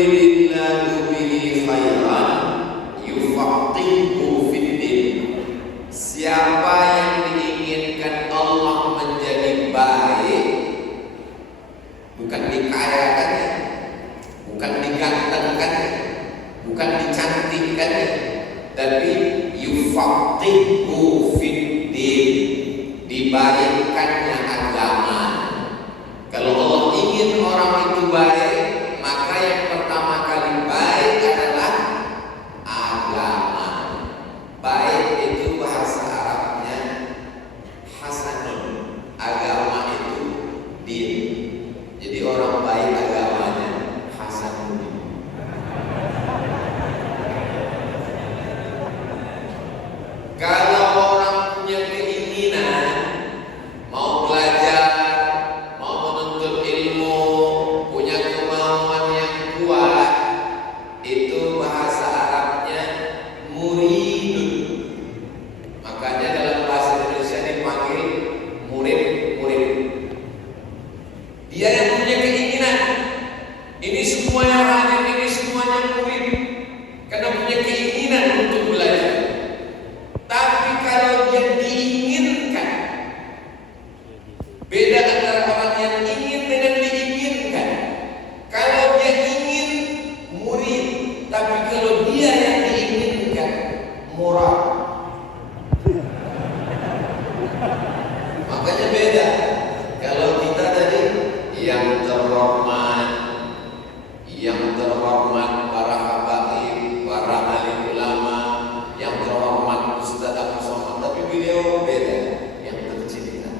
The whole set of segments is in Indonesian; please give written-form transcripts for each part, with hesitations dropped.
yuridillahu bihi khairan yufaqihuhu fiddin. Siapa yang diinginkan Allah menjadi baik, bukan dikayakan, bukan digantengkan, bukan dicantikkan, tapi yufaqihuhu fiddin, dibaikkannya agama. Kalau Allah ingin orang itu baik, maka yang pertama kali baik adalah agama. Baik itu bahasa Arabnya hasanun, agama itu din. Jadi orang baik agamanya hasanun. Kalau orang punya keinginan mau belajar, mau menuntut ilmu, punya kemauan yang kuat, itu bahasa Arabnya muridun. Makanya dalam bahasa Indonesia dipanggil murid-murid. Dia yang punya keinginan. Ini semuanya hadir, ini semuanya murid, karena punya keinginan untuk belajar. Tapi kalau dia diinginkan, beda antara orang yang ingin dengan diinginkan. Kalau dia ingin murid, tapi kalau dia yang diinginkan murah. Makanya beda. Kalau kita tadi yang terhormat para habaib, para alim ulama, yang terhormat Ustaz Abu Somad, tapi beliau beda, yang tercinta.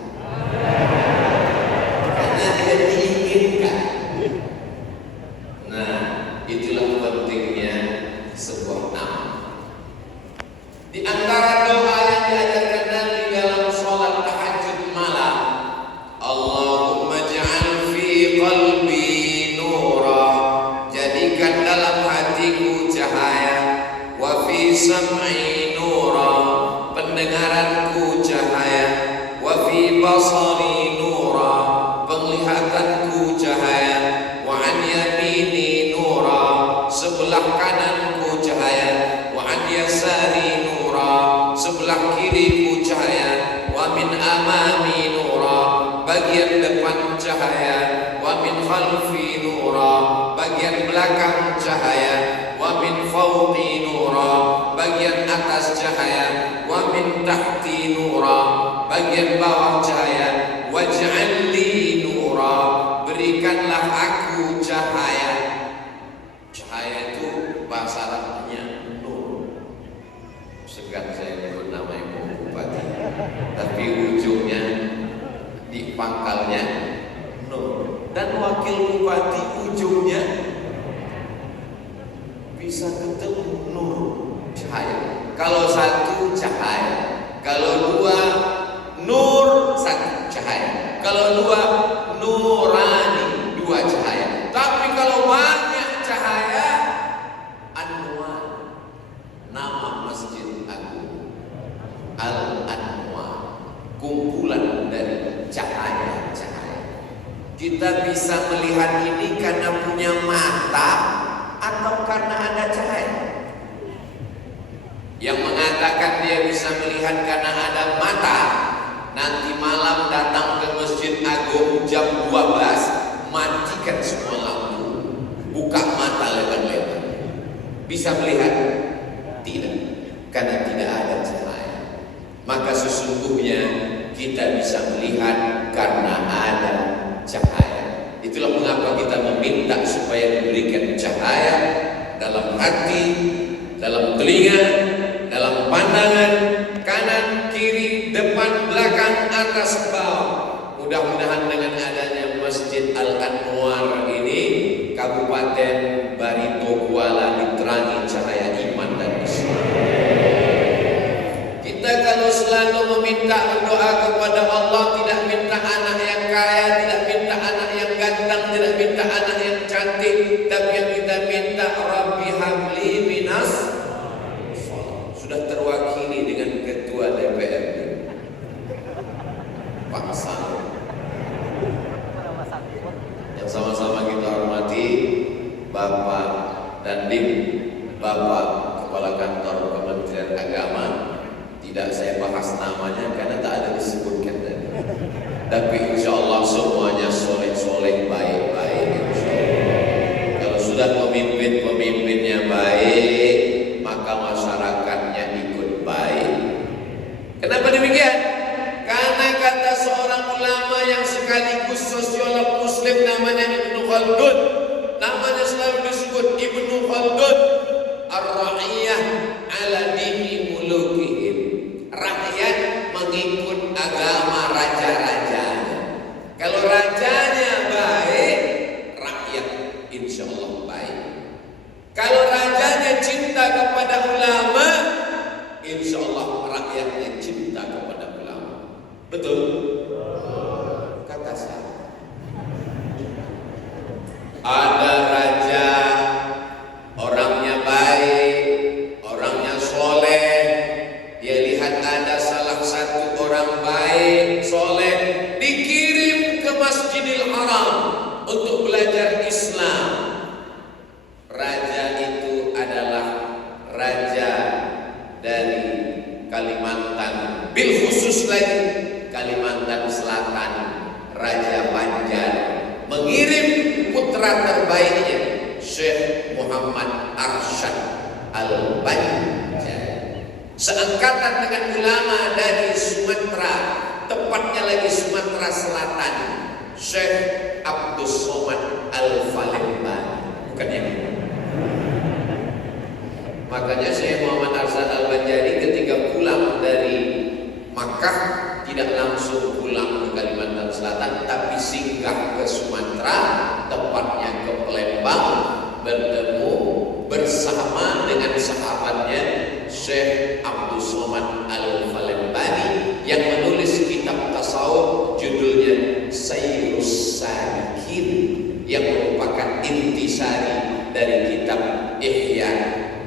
Karena dia diinginkan. Nah, itulah pentingnya sebuah nama. Di antara doa yang diajarkan Nabi dalam sholat tahajud malam, Allahumma ja'al fi qalbi nura, jadikan dalam hatiku cahaya, wa fi sam'i nura, pendengaranku cahaya, wa fi basari nura, penglihatanku cahaya, wa an yamini nura, sebelah kananku cahaya, wa an yasari nura, sebelah kiriku cahaya, wa min amami nura, bagian depan cahaya, wa min khalfi nura, bagian belakang cahaya, wa min fawqi nura, bagian atas cahaya, wa min tahti nura, bagian bawah cahaya, waj'al li nura, berikanlah aku cahaya. Cahaya itu bahasa Arabnya nur. Segan saya nyebut nama Ibu Bupati, tapi ujungnya di pangkalnya nur. Dan wakil bupati ujungnya bisa ketemu nur, cahaya. Kalau satu cahaya, kalau dua nur, satu cahaya. Kalau dua nurani, dua cahaya. Tapi kalau banyak cahaya, Anwar, nama Masjid Agung Al-Anwar, kumpulan dari cahaya-cahaya. Kita bisa melihat ini karena punya mata atau karena ada cahaya. Yang mengatakan dia bisa melihat karena ada mata, nanti malam datang ke Masjid Agung jam 12, matikan semua lampu, buka mata lebar-lebar. Bisa melihat? Tidak, karena tidak ada cahaya. Maka sesungguhnya kita bisa melihat karena ada cahaya. Itulah mengapa kita meminta supaya diberikan cahaya dalam hati, dalam telinga, dalam pandangan, kanan, kiri, depan, belakang, atas, bawah. Mudah-mudahan dengan adanya Masjid Al-Anwar ini, Kabupaten Barito Kuala diterangi cahaya iman dan Islam. Kita kalau selalu meminta berdoa kepada Allah, tidak minta anak yang kaya, tidak minta anak yang ganteng, tidak minta anak yang cantik, tapi yang kita minta Rabbi habli minas. Sudah terwakili dengan Ketua DPRD Pak Hasan, yang sama-sama kita hormati, Bapak Dandim, Bapak Kepala Kantor Kementerian Agama. Tidak saya bahas namanya karena tak ada disebutkan tadi. Tapi insya Allah semuanya soleh-soleh, baik-baik insya Allah. Kalau sudah pemimpinnya baik, maka masyarakatnya ikut baik. Kenapa demikian? Karena kata seorang ulama yang sekaligus sosiolog muslim namanya Ibnu Khaldun, namanya selalu disebut Ibnu Khaldun, ar-ra'iyah ala dini mulukihim. Rakyat mengikut agama raja-rajanya. Kalau rajanya baik, rakyat insya Allah baik. Kalau rajanya cinta kepada ulama, insya Allah rakyatnya cinta kepada ulama. Betul? Kata saya. Ada raja, orangnya baik, orangnya soleh. Dia lihat ada salah satu orang baik, soleh, dikirim ke Masjidil Haram untuk belajar Islam. Raja itu adalah raja dari Kalimantan, bil khusus lagi Kalimantan Selatan, Raja Banjar, mengirim putra terbaiknya Syekh Muhammad Arsyad Al-Banjar, seangkatan dengan ulama dari Sumatera, tepatnya lagi Sumatera Selatan, Syekh Abdus Somad Al-Falembani. Bukan yang ini. Makanya Syekh Muhammad Arsyad Al-Banjari ketika pulang dari Makkah tidak langsung pulang ke Kalimantan Selatan, tapi singgah ke Sumatera, tepatnya ke Palembang, bertemu bersama dengan sahabatnya Syekh Abdul Somad Al-Falembani yang menulis kitab tasawuf judulnya Sayyirus Salikin, yang merupakan intisari dari kitab Ihya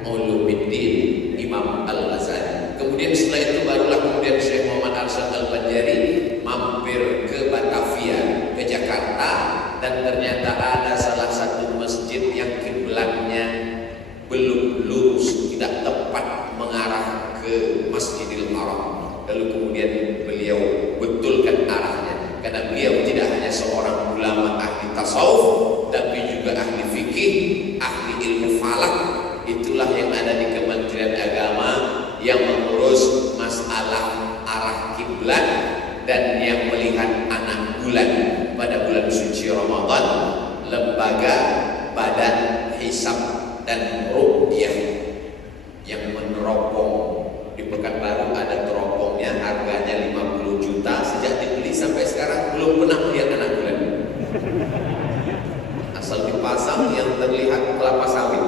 Ulumuddin Imam Al-Ghazali. Kemudian setelah itu barulah kemudian Syekh Muhammad Arsyad Al-Banjari mampir ke Batavia, ke Jakarta, dan ternyata ada salah satu masjid yang kiblatnya belum lurus, tidak tepat mengarah ke Masjidil Haram. Lalu kemudian beliau betulkan arahnya, karena beliau tidak hanya seorang ulama ahli tasawuf, tapi juga ahli fikih, ahli ilmu falak. Itulah yang ada di Kementerian Agama yang mengurus masalah arah kiblat dan yang melihat anak bulan pada bulan suci Ramadan, lembaga Badan Hisab dan Ruqyah yang meneropong di Pekanbaru. Ada teropongnya, harganya 50 juta. Sejak dibeli sampai sekarang belum pernah melihat anak bulan. Asal dipasang yang terlihat kelapa sawit.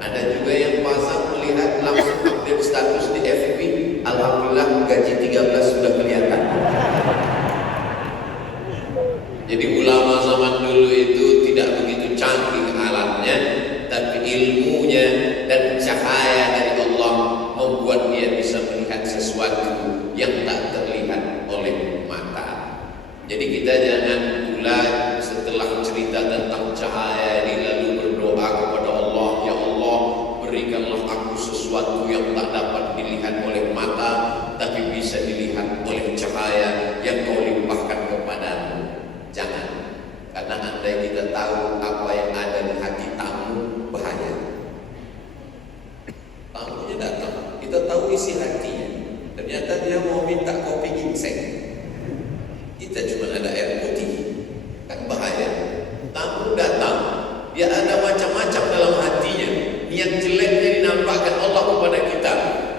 Ada juga yang pasang melihat langsung update status di FB. Alhamdulillah gaji 13 sudah kelihatan. Jadi ulama zaman dulu itu tidak begitu canggih alatnya, tapi ilmunya dan cahaya dari Allah membuat dia bisa melihat sesuatu yang tak terlihat oleh mata. Jadi kita jangan pula setelah cerita tentang cahaya ini lalu berdoa kepada Allah, ya Allah berikanlah aku sesuatu yang tak dapat dilihat oleh mata, tapi bisa dilihat oleh cahaya yang kau limpahkan kepadamu. Jangan, karena andai kita tahu apa yang ada di hati tamu, bahaya. Tamunya datang, kita tahu isi hatinya, ternyata dia mau minta kopi ginseng, kita cuma ada air putih, kan bahaya. Tamu datang, dia ada macam-macam dalam hatinya, niat jeleknya dinampakkan Allah kepada kita,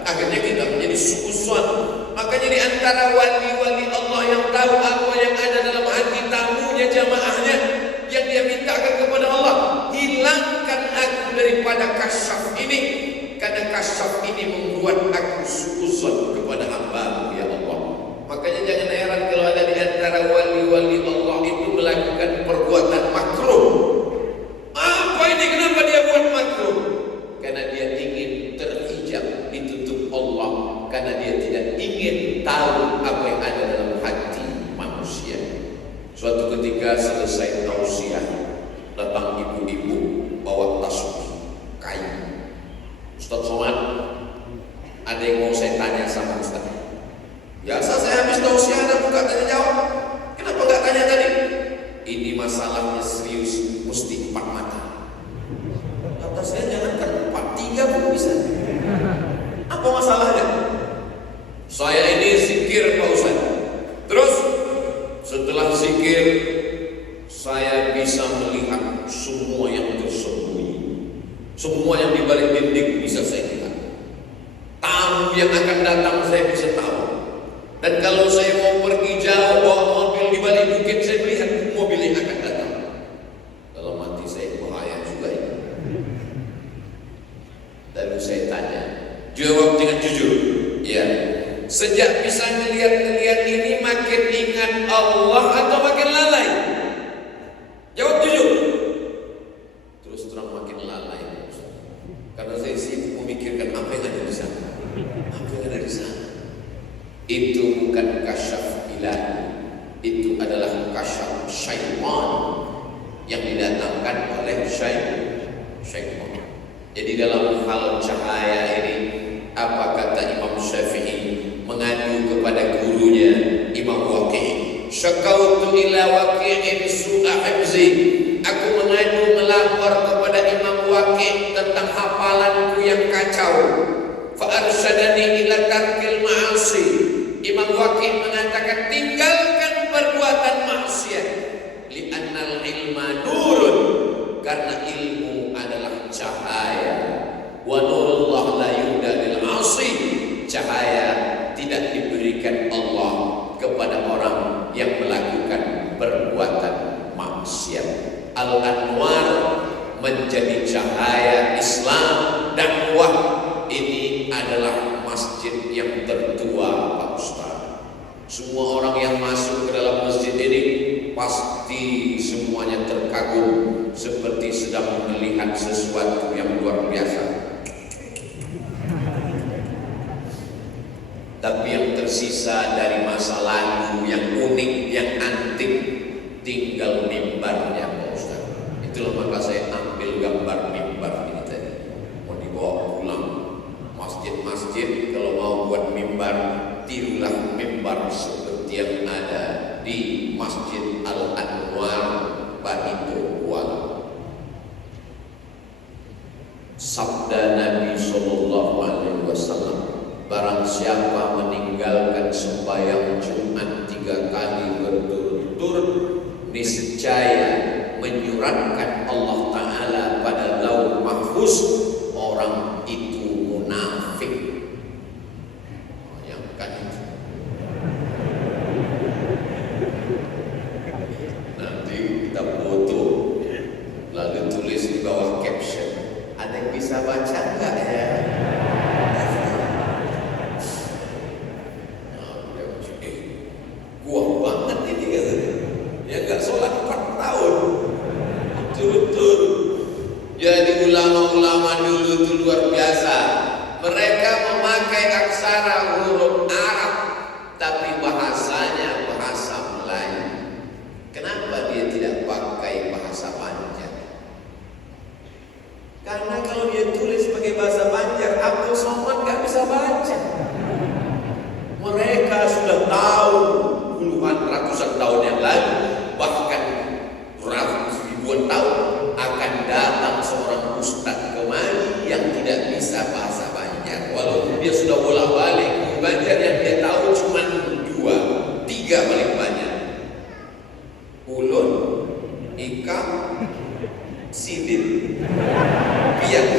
akhirnya kita menjadi suuzon. Makanya di antara wali-wali Allah yang tahu apa yang ada dalam hati tamunya, jamaahnya, yang dia mintakan kepada Allah, hilangkan aku daripada kasyaf ini, karena kasyaf ini membuat aku suuzon kepada hamba-Mu ya Allah. Makanya jangan heran kalau ada di antara wali-wali Allah itu melakukan perbuatan makruh. Apa ini, kenapa dia buat makruh? Karena dia ingin terhijab, ditutup Allah, karena dia tidak ingin tahu apa yang ada dalam hati manusia. Suatu ketika selesai Semua yang di balik dinding bisa saya lihat. Tamu yang akan datang saya bisa tahu. Dan kalau saya mau pergi jauh bawa mobil di balik bukit, saya melihat mobil yang akan datang. Kalau mati saya bahaya juga ini. Lalu saya tanya, jawab dengan jujur. Ya, sejak bisa ngelihat-ngelihat ini makin ingat Allah atau makin lalai? Jawab jujur. Terus terang makin lalai. Karena saya sibuk memikirkan apa yang ada di sana. Apa yang ada di sana? Itu bukan kasyaf ilahi. Itu adalah kasyaf syaitan yang didatangkan oleh syaitan. Jadi dalam hal cahaya ini, apa kata Imam Syafi'i mengadu kepada gurunya Imam Waqi'? Syakautu ila Waqi'in su'a hifzi. Aku mengadu melapor kepada Imam Waqi' tentang hafalanku yang kacau. Fa arsyadani ila tarkil ma'asi. Imam Waqi' mengatakan tinggalkan perbuatan maksiat. Li'annal ilma nurun, karena ilmu adalah cahaya. Wa nurullah la yuhda lil 'asi. Cahaya tidak diberikan Allah kepada orang yang melakukan perbuatan maksiat. Al-Anwar menjadi cahaya Islam dakwah. Ini adalah masjid yang tertua, Pak Ustaz. Semua orang yang masuk ke dalam masjid ini pasti semuanya terkagum seperti sedang melihat sesuatu yang luar biasa. Tapi yang tersisa dari masa lalu yang unik, yang antik, tinggal mimbarnya, Pak Ustaz. Itulah maka saya ambil gambar mimbar ini tadi. Mau dibawa pulang. Masjid-masjid kalau mau buat mimbar, tirulah mimbar seperti yang ada di Masjid Al-Anwar Barito Kuala. Sabda Nabi Sallallahu Alaihi Wasallam, barang siapa meninggalkan sembahyang Jumat 3 kali berturut-turut, niscaya menyuratkan Allah Ta'ala pada Lauh Mahfuz, orang itu munafik. Bayangkan itu. Nanti kita foto, lalu tulis di bawah caption. Ada yang bisa baca enggak ya? Kuat banget ini katanya. Ya enggak sholat 4 tahun. Betul-betul. Jadi ulama-ulama dulu itu luar biasa. Mereka memakai aksara huruf Arab, tapi bahasanya bahasa Melayu. Kenapa dia tidak pakai bahasa Banjar? Karena kalau dia tulis pakai bahasa Banjar, Abdul Somad nggak bisa baca. Mereka sudah tahu puluhan ratusan tahun yang lalu, bahkan ribuan tahun, akan datang seorang ustaz kemari yang tidak bisa bahasa Banjar. Walaupun dia sudah bolak-balik di Banjar, yang dia tahu cuma 2, 3 paling banyak. Ulun, ikam, sidin, piang,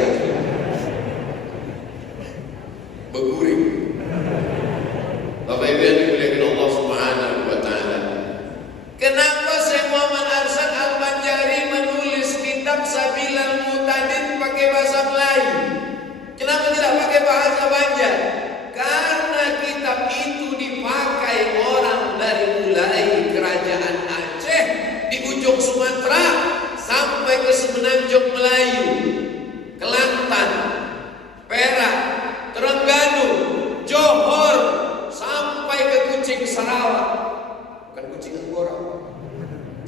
beguring. Bapak Ibu yang dimuliakan Allah Subhanahu wa Ta'ala, kenapa Syekh Muhammad Arsyad Al-Banjari menulis kitab Sabilal Mutadin pakai bahasa Melayu? Kenapa tidak pakai bahasa Banjar? Karena kitab itu dipakai orang dari mulai kerajaan Aceh di ujung Sumatera sampai ke Semenanjung Melayu, Kelantan, Perak, Terengganu, Johor, sampai ke Kucing Sarawak, bukan Kucing Anggora,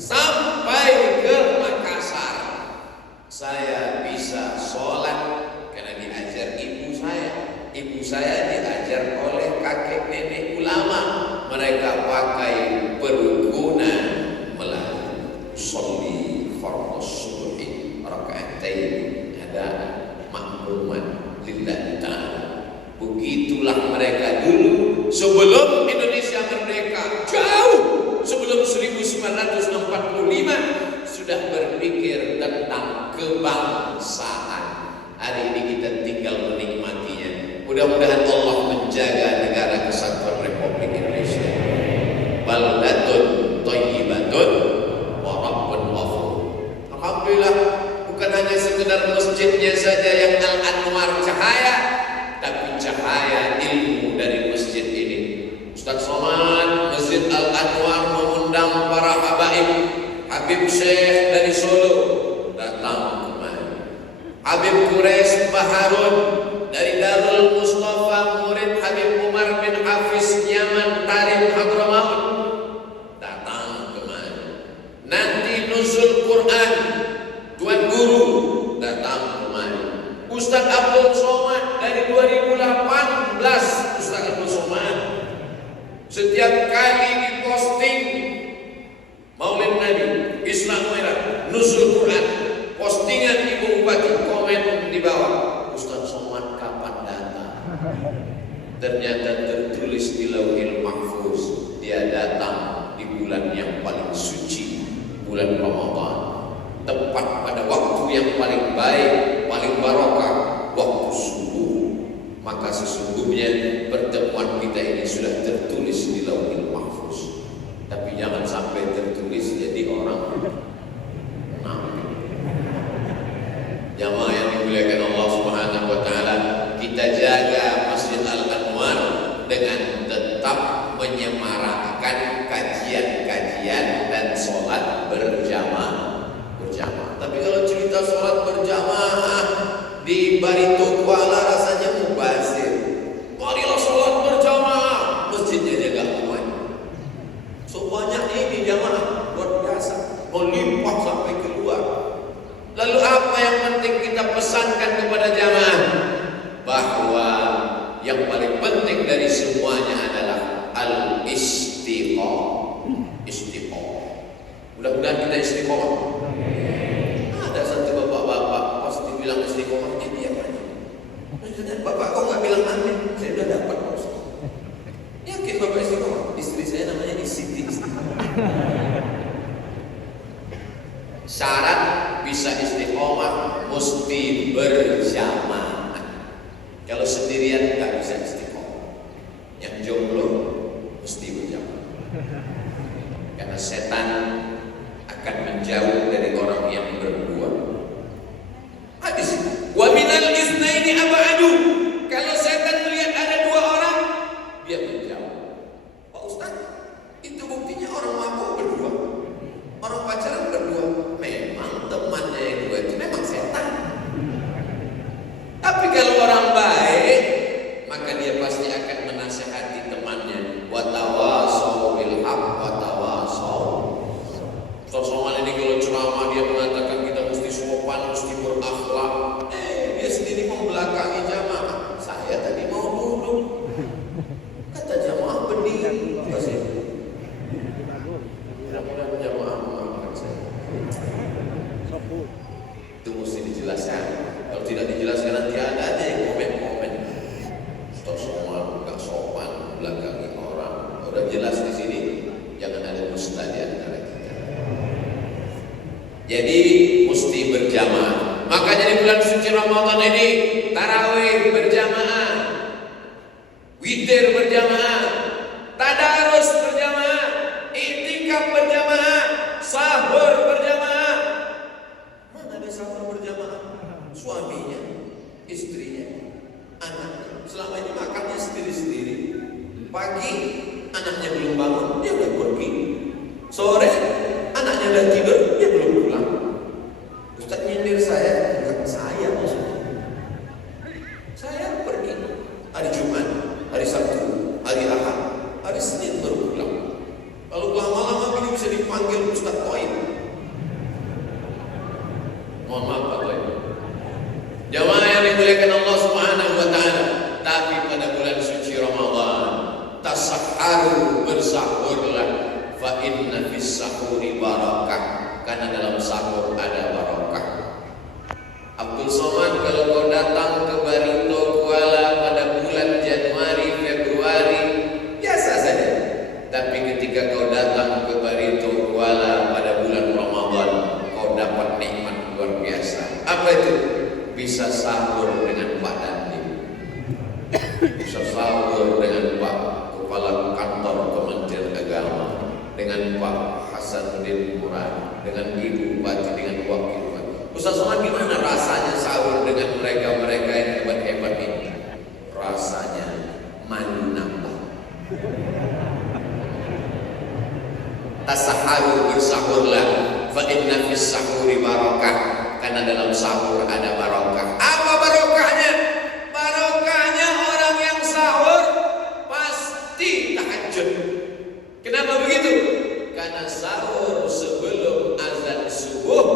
sampai ke Makassar. Saya bisa sholat karena diajar ibu saya. Ibu saya diajar oleh kakek nenek ulama. Mereka pakai berguna Melayu. Sholli fardhu subhi raka'atain ada makmuman lillahi ta'ala. Begitulah mereka dulu sebelum Indonesia merdeka, jauh sebelum 1945 sudah berpikir tentang kebangsaan. hanya sekedar masjidnya saja yang Al-Anwar cahaya, tapi cahaya ilmu dari masjid ini. Ustaz Somad Masjid Al-Anwar mengundang para habaib. Habib Syekh dari Solo datang kemari. Habib Quraisy Baharun dari Darul Mustafa, murid Habib Umar bin Hafiz Yaman Tarim Hadramaut datang kemari. Nanti nuzul Quran Tuan Guru datang kemari. Ustaz Abdul Somad dari 2018, Ustaz Abdul Somad setiap kali diposting Maulid Nabi, Islam Merah, nuzul Quran, postingan Ibu Bupati, komen di bawah, Ustaz Somad kapan datang? Ternyata tertulis di Lauhil Mahfuz, dia datang di bulan yang paling suci, bulan Ramadan, tepat pada waktu yang paling baik, paling barokah, waktu subuh. Maka sesungguhnya pertemuan kita ini sudah tertulis di Lauhil Mahfuz. Tapi jangan sampai tertulis jadi orang munafik. Jamaah yang dimuliakan Allah Subhanahu wa taala, kita jaga Masjid Al-Anwar dengan tetap menyemarakkan kajian-kajian dan sholat berjamaah. Tapi kalau cerita sholat berjamaah di Barito Kuala rasanya mubazir. Marilah sholat berjamaah, masjidnya jaga kuat. Sebanyak ini jamaah luar biasa, melimpah sampai keluar. Lalu apa yang penting kita pesankan kepada jamaah? Bahwa yang paling penting dari semuanya adalah al-istiqomah. Mudah-mudahan kita istiqomah. Ada satu bapak-bapak pasti bilang istiqomah, jadi apa? Maksudnya bapak kok nggak bilang amin? Saya udah dapat. Yakin bapak istiqomah? Istri saya namanya Siti. Syarat bisa istiqomah mesti berjamaah. Kalau sendirian nggak bisa istiqomah. Yang jomblo mesti berjamaah. Karena setan akan menjauh dari orang yang berdua. Hadis wa minal isnaini ab'adu. Kalau setan melihat ada dua orang, dia menjauh. Pak Ustaz, itu buktinya orang mabuk berdua, orang pacaran berdua. Memang temannya yang dua itu memang setan. Tapi kalau orang baik, maka dia pasti akan menasihati temannya. Wa tawasau bil haqq wa tawasau. Soal ini kalau ceramah dia mengatakan kita mesti sopan, mesti berakhlak. Dia sendiri membelakangi jamaah. Saya tadi mau duduk. Kata jamaah berdiri. Mudah-mudahan jamaah memaafkan saya. Itu mesti dijelaskan. Kalau tidak dijelaskan nanti ada aja yang komen-komen. Ustaz Somad nggak sopan, belakangi orang. Udah jelas di sini, jangan ada dusta di antara kita. Jadi mesti berjamaah. Makanya di bulan suci Ramadan ini tarawih berjamaah, witir berjamaah, tadarus berjamaah, i'tikaf berjamaah, sahur berjamaah. Mana ada sahur berjamaah? Suaminya, istrinya, anaknya. Selama ini makannya sendiri-sendiri. Pagi anaknya belum bangun, dia udah pergi. Sore anaknya udah tidur, dia belum pulang. Ustaz nyindir saya, bukan saya maksudnya. Saya pergi hari Jumat, hari Sabtu, hari Ahad, hari Senin baru pulang. Kalau lama-lama begini bisa dipanggil Ustaz Toib. Mohon maaf Pak Toib. Jamaah yang dimuliakan Allah Subhanahu wa taala, tapi pada bulan suci Ramadan, tasahharu, bersahurlah, fa inna fis sahuri barakah. Karena dalam sahur ada barokah. Abdul Somad, kalau kau datang ke Barito Kuala pada bulan Januari, Februari, biasa saja. Tapi ketika kau datang ke Barito Kuala pada bulan Ramadan, kau dapat nikmat luar biasa. Apa itu? Bisa sahur dengan Pak Dandim, bisa sahur dengan Pak Kepala Kantor Kementerian Agama, dengan Pak Hasanuddin Murad, dengan Ibu Bupati, dengan Wakil Bupati. Ustaz Somad, gimana rasanya sahur dengan mereka-mereka yang hebat-hebat ini? Rasanya malu nambah. Tasaharu, bersahurlah, fa inna fis sahuri barakah, karena dalam sahur ada barokah. Apa barokahnya? Barokahnya orang yang sahur pasti tahajud. Kenapa begitu? Karena sahur sebelum azan subuh,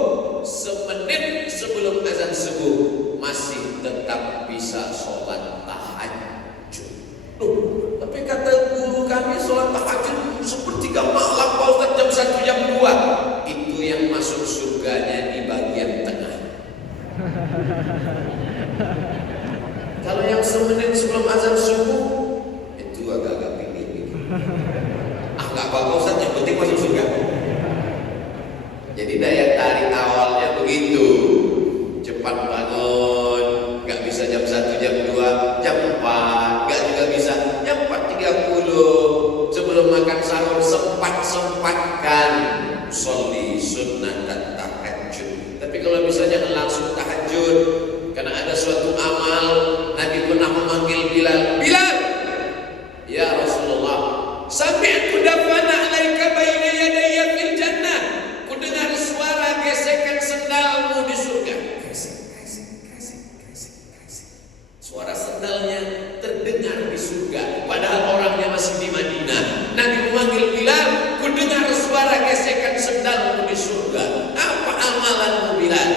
semenit sebelum azan subuh masih tetap bisa sholat tahajud. Loh, tapi kata guru kami sholat tahajud sepertiga malam, Pak Ustaz, jam 1 jam 2. Itu yang masuk surganya di bagian tengah. Kalau yang semenit sebelum azan subuh itu agak-agak pinggir. Nggak apa-apa Ustaz, yang penting masuk surga. Jadi daya tarik awalnya begitu. Cepat bangun, nggak bisa jam 1 jam 2, jam 4, nggak juga bisa jam 4.30. Sebelum makan sahur sempat-sempatkan sholli sunnah dan tahajud. Tapi kalau misalnya langsung tahajud, karena ada suatu amal, Nabi pernah memanggil Bilal, Bilal, ya Rasulullah, sami'tu dafana alaika baina yadayya fil jannah. Ku dengar suara gesekan sendalmu di surga. Suara sendalnya terdengar di surga, padahal orangnya masih di Madinah. Nabi memanggil Bilal, ku dengar suara gesekan sendalmu di surga. Apa amalanmu Bilal?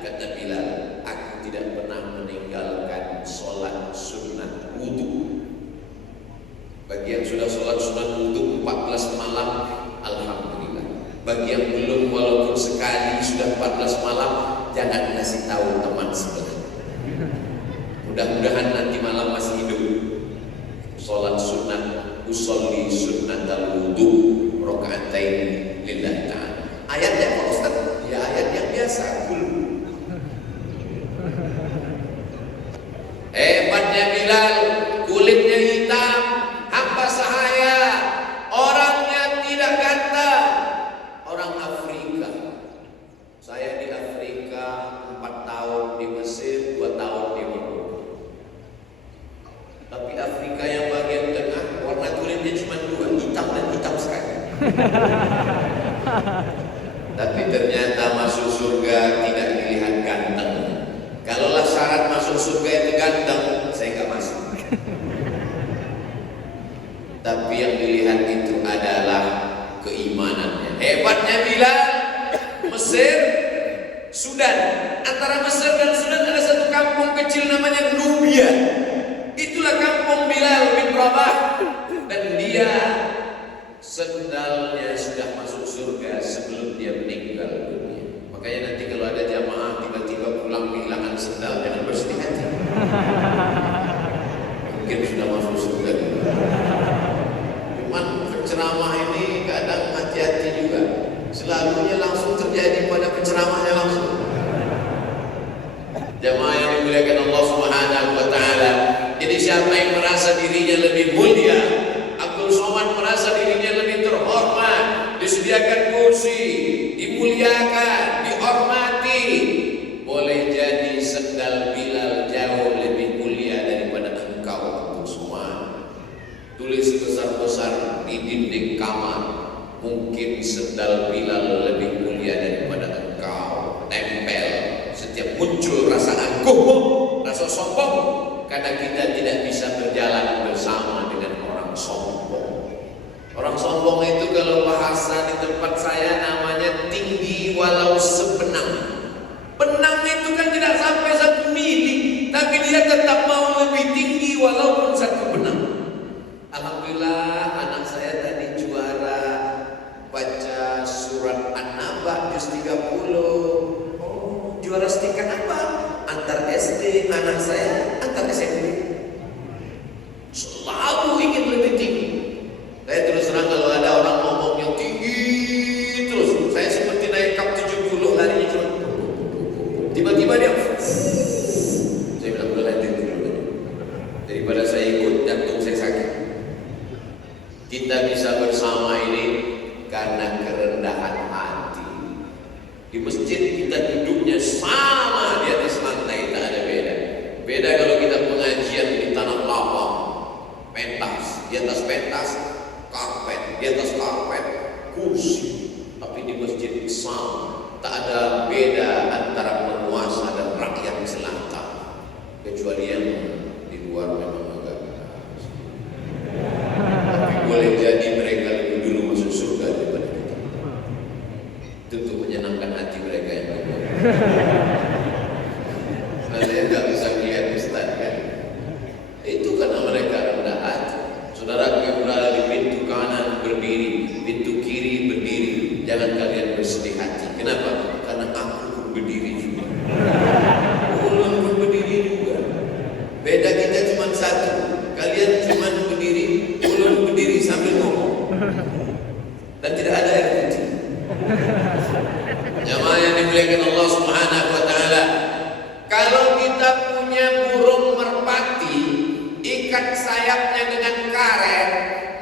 Kata Bilal, aku tidak pernah meninggalkan sholat sunat wudu. Bagi yang sudah sholat sunat wudu 14 malam, alhamdulillah. Bagi yang belum, walaupun sekali sudah 14 malam, jangan kasih tahu teman sebelah. Mudah-mudahan nanti malam masih hidup. Sholat sunat, usolli sunnatal wudu rakaatain lillahi ta'ala. Ayatnya Pak Ustaz? Ya ayat yang biasa. Hebatnya Bilal, kulitnya hitam, hamba sahaya, orangnya tidak ganteng, orang Afrika. Saya di Afrika 4 tahun, di Mesir 2 tahun di Maroko. Tapi Afrika yang bagian tengah warna kulitnya cuma 2, hitam dan hitam sekali. Tapi ternyata masuk surga tidak dilihat ganteng. Kalaulah syarat masuk surga itu ganteng, saya nggak masuk. Tapi yang dilihat itu adalah keimanannya. Hebatnya Bilal, Mesir, Sudan. Antara Mesir dan Sudan ada satu kampung kecil namanya Nubia. Itulah kampung Bilal bin Rabah. Dan dia sendalnya sudah masuk surga sebelum dia meninggal dunia. Makanya nanti kalau ada jamaah tiba-tiba pulang kehilangan sendal, jangan bersedih hati. Mungkin sudah masuk surga. Cuman penceramah ini kadang hati-hati juga. Selalunya langsung terjadi pada penceramahnya langsung. Jamaah yang dimuliakan Allah Subhanahu wa taala. Jadi siapa yang merasa dirinya lebih mulia, Abdul Somad merasa dirinya lebih terhormat, disediakan kursi, dimuliakan, dihormati, boleh jadi sendal Bilal jauh lebih mulia daripada engkau Abdul Somad. Tulis besar-besar di dinding kamar, mungkin sendal Bilal lebih mulia daripada engkau. Tempel, setiap muncul rasa angkuh, rasa sombong, karena kita tidak bisa berjalan bersama dengan orang sombong. Orang sombong itu kalau bahasa di tempat saya namanya tinggi walau sebenang. Benang itu kan tidak sampai 1 mili, tapi dia tetap mau lebih tinggi walaupun 1 benang. Alhamdulillah anak saya tadi juara baca surat An-Naba juz 30. Oh, juara setingkat apa? Antar SD, anak saya antar SMP. Selalu ingin lebih tinggi. Saya terus terang kalau ada orang ngomong yang tinggi terus, saya seperti naik kap 70 larinya cuma tiba-tiba dia saya bilang udah lanjut dulu, daripada saya ikut jantung saya sakit. Kita bisa bersama ini karena kerendahan hati. Di masjid kita duduknya sama Kalau kita punya burung merpati, ikat sayapnya dengan karet,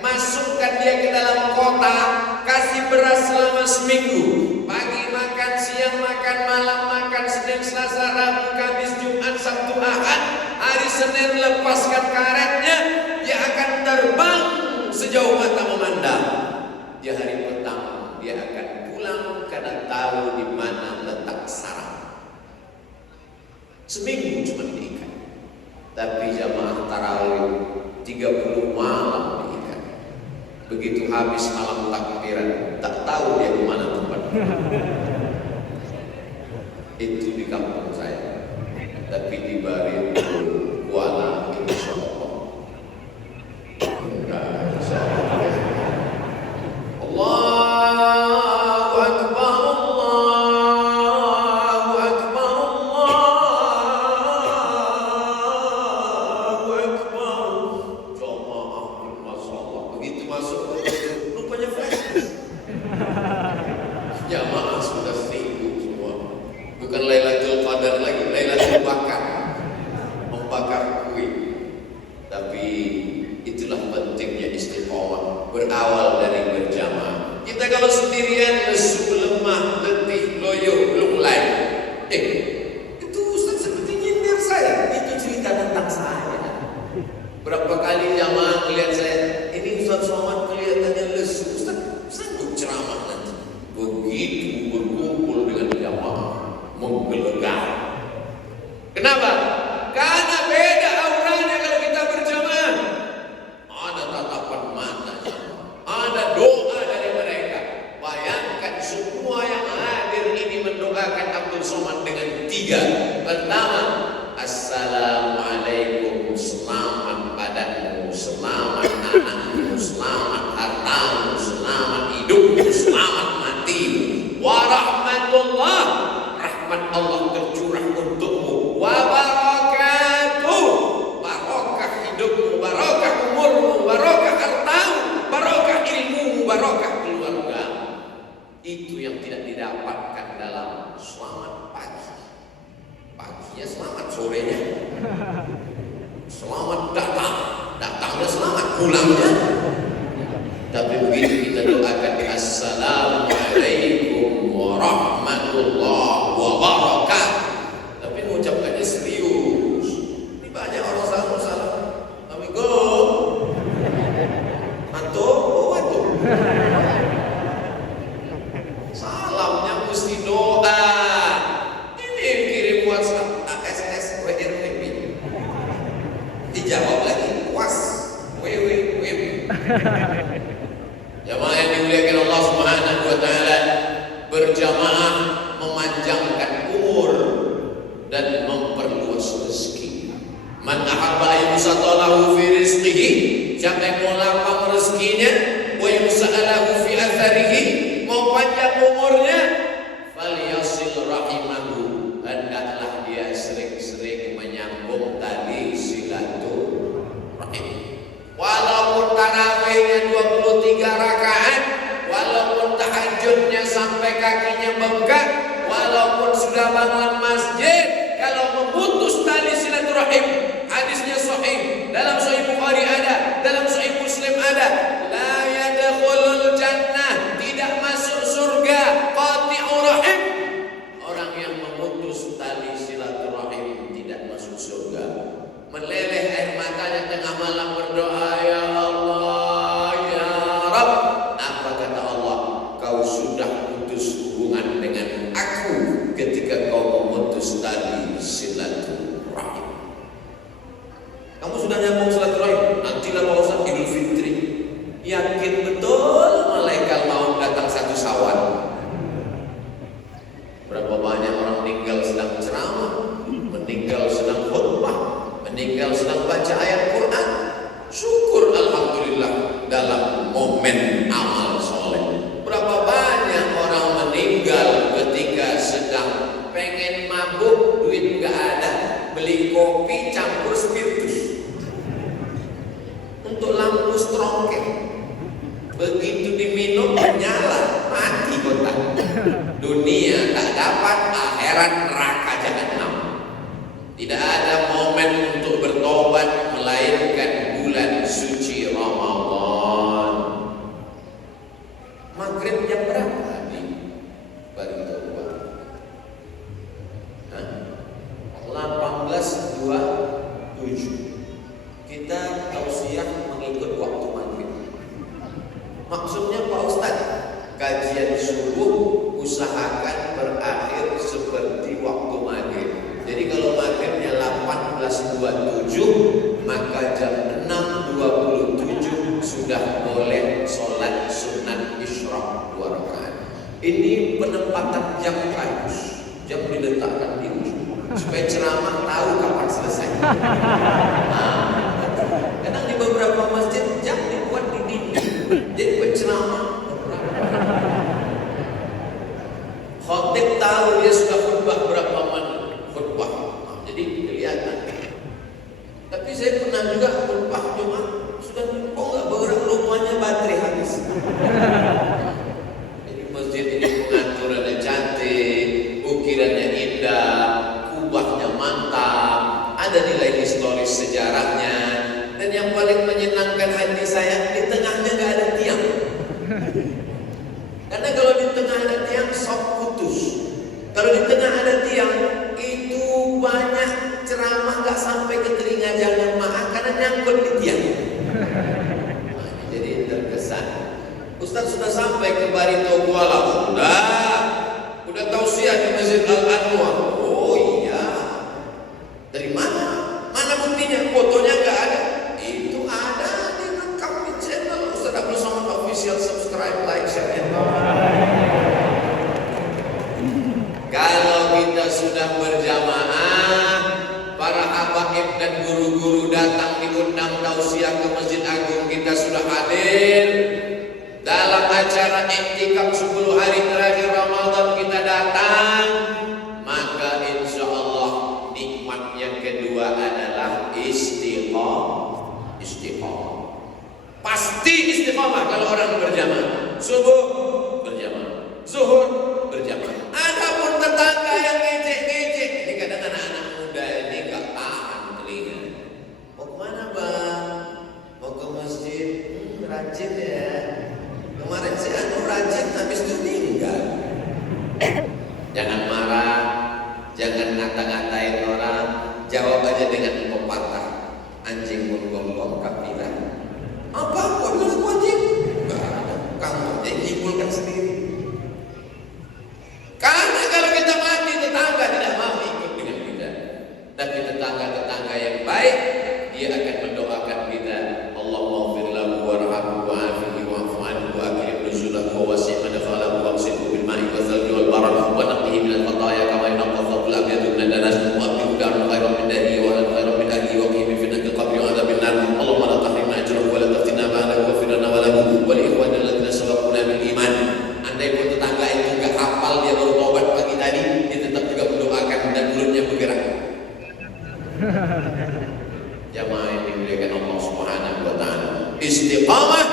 masukkan dia ke dalam kotak, kasih beras selama seminggu. Pagi makan, siang makan, malam makan, Senin, Selasa, Rabu, Kamis, Jumat, Sabtu, Ahad. Hari Senin lepaskan karetnya, dia akan terbang sejauh mata memandang. Di hari pertama dia akan pulang karena tahu di mana letak sarang. Seminggu cuma diikat. Tapi jamaah tarawih 30 malam diikat. Begitu habis malam takbiran, tak tahu dia kemana tempatnya. Itu di kampung saya. Tapi di Bari Kuala insya Allah. Allahu Akbar, Allahu Akbar, Allahu Akbar. Jamaah masyaallah. Begitu masuk rupanya flash. Jamaah sudah sibuk semua. Bukan Lailatul Qadar lagi, Lailatul Bakar. Membakar kuih. Tapi itulah pentingnya istiqomah, berawal dari berjamaah. Kita kalau sendirian lesu, lemah, letih, loyo, lunglai. Itu Ustaz seperti nyindir saya. Itu cerita tentang saya. Berapa kali jamaah melihat saya, ini Ustaz Somad kelihatannya lesu. Ustaz sanggup ceramah nanti. Begitu berkumpul dengan jamaah, menggelegar. Kenapa? Karena beda auranya kalau kita berjamaah. Ada tatapan mata jamaah, ada doa dari mereka. Bayangkan semua yang hadir ini mendoakan Abdul Somad dengan 3. Pertama, Assalamualaikum, selamat badanmu, selamat anakmu, selamat hartamu, selamat hidupmu, selamat matimu. Warahmatullah, rahmat Allah tercurah untukmu. Wabarakatuh, barokah hidupmu, barokah umurmu, barokah hartamu, barokah ilmumu, barokah keluarga. Itu yang tidak didapatkan dalam selamat pagi. Paginya selamat, sorenya selamat datang, datangnya selamat, pulangnya. Tapi begitu kita doakan Assalamualaikum warahmatullahi wabarakatuh, tapi mengucapkannya serius. Ini banyak orang salah. Amigo, mantu, waduh. Salamnya mesti doa. Ini kirim WhatsApp, SMS, WRTP. Dijawab lagi, was, WWW. Jamaah yang dimuliakan Allah Subhanahu wa taala, berjamaah memanjangkan umur dan memperluas rezeki. Man ahabba yusatalahu fi rizqihi, siapa yang mau lapang rezekinya, wa yusa'alahu fi atharihi, mau panjang umurnya, falyasil rahimahu, hendaklah dia sering-sering menyambung tali silaturahim. Walaupun tarawihnya 23 rakaat, walaupun tahajudnya sampai kakinya bengkak, walaupun sudah bangun masjid, kalau memutus tali silaturahim, hadisnya sahih, dalam Sahih Bukhari ada, dalam Sahih Muslim ada, la yadkhulul jannah, tidak masuk surga qati'ur rahim. Orang yang memutus tali silaturahim tidak masuk surga. Meleleh air matanya tengah malam berdoa, ya Allah, ya Rabb. Apa kata Allah? Kau sudah putus hubungan dengan aku ketika kau memutus tali silaturahim. Kamu sudah nyambung silaturahim, nantilah Pak Ustaz Idul Fitri. Yakin betul malaikat maut datang 1 Syawal. Berapa banyak orang meninggal sedang ceramah, meninggal sedang khutbah, meninggal sedang baca ayat Quran. Syukur alhamdulillah dalam momen amal soleh. Berapa banyak orang meninggal ketika sedang pengen mabuk, duit nggak ada, beli kopi campur spiritus. 15.27, maka jam 6.27 sudah boleh sholat sunat isyraq 2 rakaat. Ini penempatan jam bagus, jam diletakkan di ujung supaya ceramah tahu kapan selesai. Kadang di beberapa masjid jam dibuat di dinding, jadi buat ceramah. Khotib tahu dia sudah khutbah berapa menit khutbah, jadi kelihatan. Tapi saya pernah juga khutbah Jumat sudah kok nggak bergerak, rupanya baterai habis. Jadi masjid ini pengaturannya cantik, ukirannya indah, kubahnya mantap, ada nilai historis sejarahnya, dan yang paling menyenangkan hati saya di tengahnya nggak ada tiang. Karena kalau di tengah ada tiang sok putus. Kalau di tengah ada tiang itu banyak ceramah nggak sampai ke telinga jangan maaf karena nyangkut di tiang. Nah, jadi terkesan. Ustaz sudah sampai ke Barito Kuala. Udah tausiah di Masjid Al Anwar. Oh iya. Dari mana? Mana buktinya? Fotonya nggak ada. Itu ada direkam di channel Ustaz Abdul Somad Official. Subscribe, like, share, and kalau kita sudah berjamaah, para habaib dan guru-guru datang diundang tausiah ke Masjid Agung, kita sudah hadir dalam acara iktikaf 10 hari terakhir Ramadan, kita datang, maka insya Allah nikmat yang kedua adalah istiqomah. Pasti istiqomah kalau orang berjamaah. Subuh berjamaah, zuhur berjamaah. Adapun tetangga yang ngejek-ngejek, ini kadang anak-anak muda ini gak tahan telinga. Mau kemana bang? Mau ke masjid? Rajin ya. Kemarin si Anu rajin, habis itu meninggal. Jangan marah, jangan ngata-ngatain orang, jawab aja dengan pepatah. Anjing menggonggong kapilah. Apa? Kok bilang aku anjing? Gak ada, kamu aja nyimpulkan sendiri. Karena kalau kita mati, tetangga tidak mau ikut dengan kita. Tapi tetangga-tetangga yang baik, dia akan mendoakan kita. Allahumma ighfir lahu warhamhu wa'afihi wa'fu anhu wa akrim nuzulahu wa wasi' madkhalahu wa ghsilhu bil ma'i wa thalji wal barad wa naqqihi min al-khataaya kama yunqqa thawbul abyadu min ad-danas wa abdilhu daran khairan min darihi wa khairan min ahlihi wa qihim min fitnatil qabri wa adzabil nar. Allahumma la tahrimna ajrahu wa la taftinna ba'dahu wa fir lana wa lahu wa li ikhwanina alladziina sabaquna bil iman. Andai pun tetangga itu enggak hafal, dia baru tobat pagi tadi, dia tetap juga mendoakan dan mulutnya bergerak. Jamaah yang dimuliakan Allah Subhanahu wa taala. Istiqamah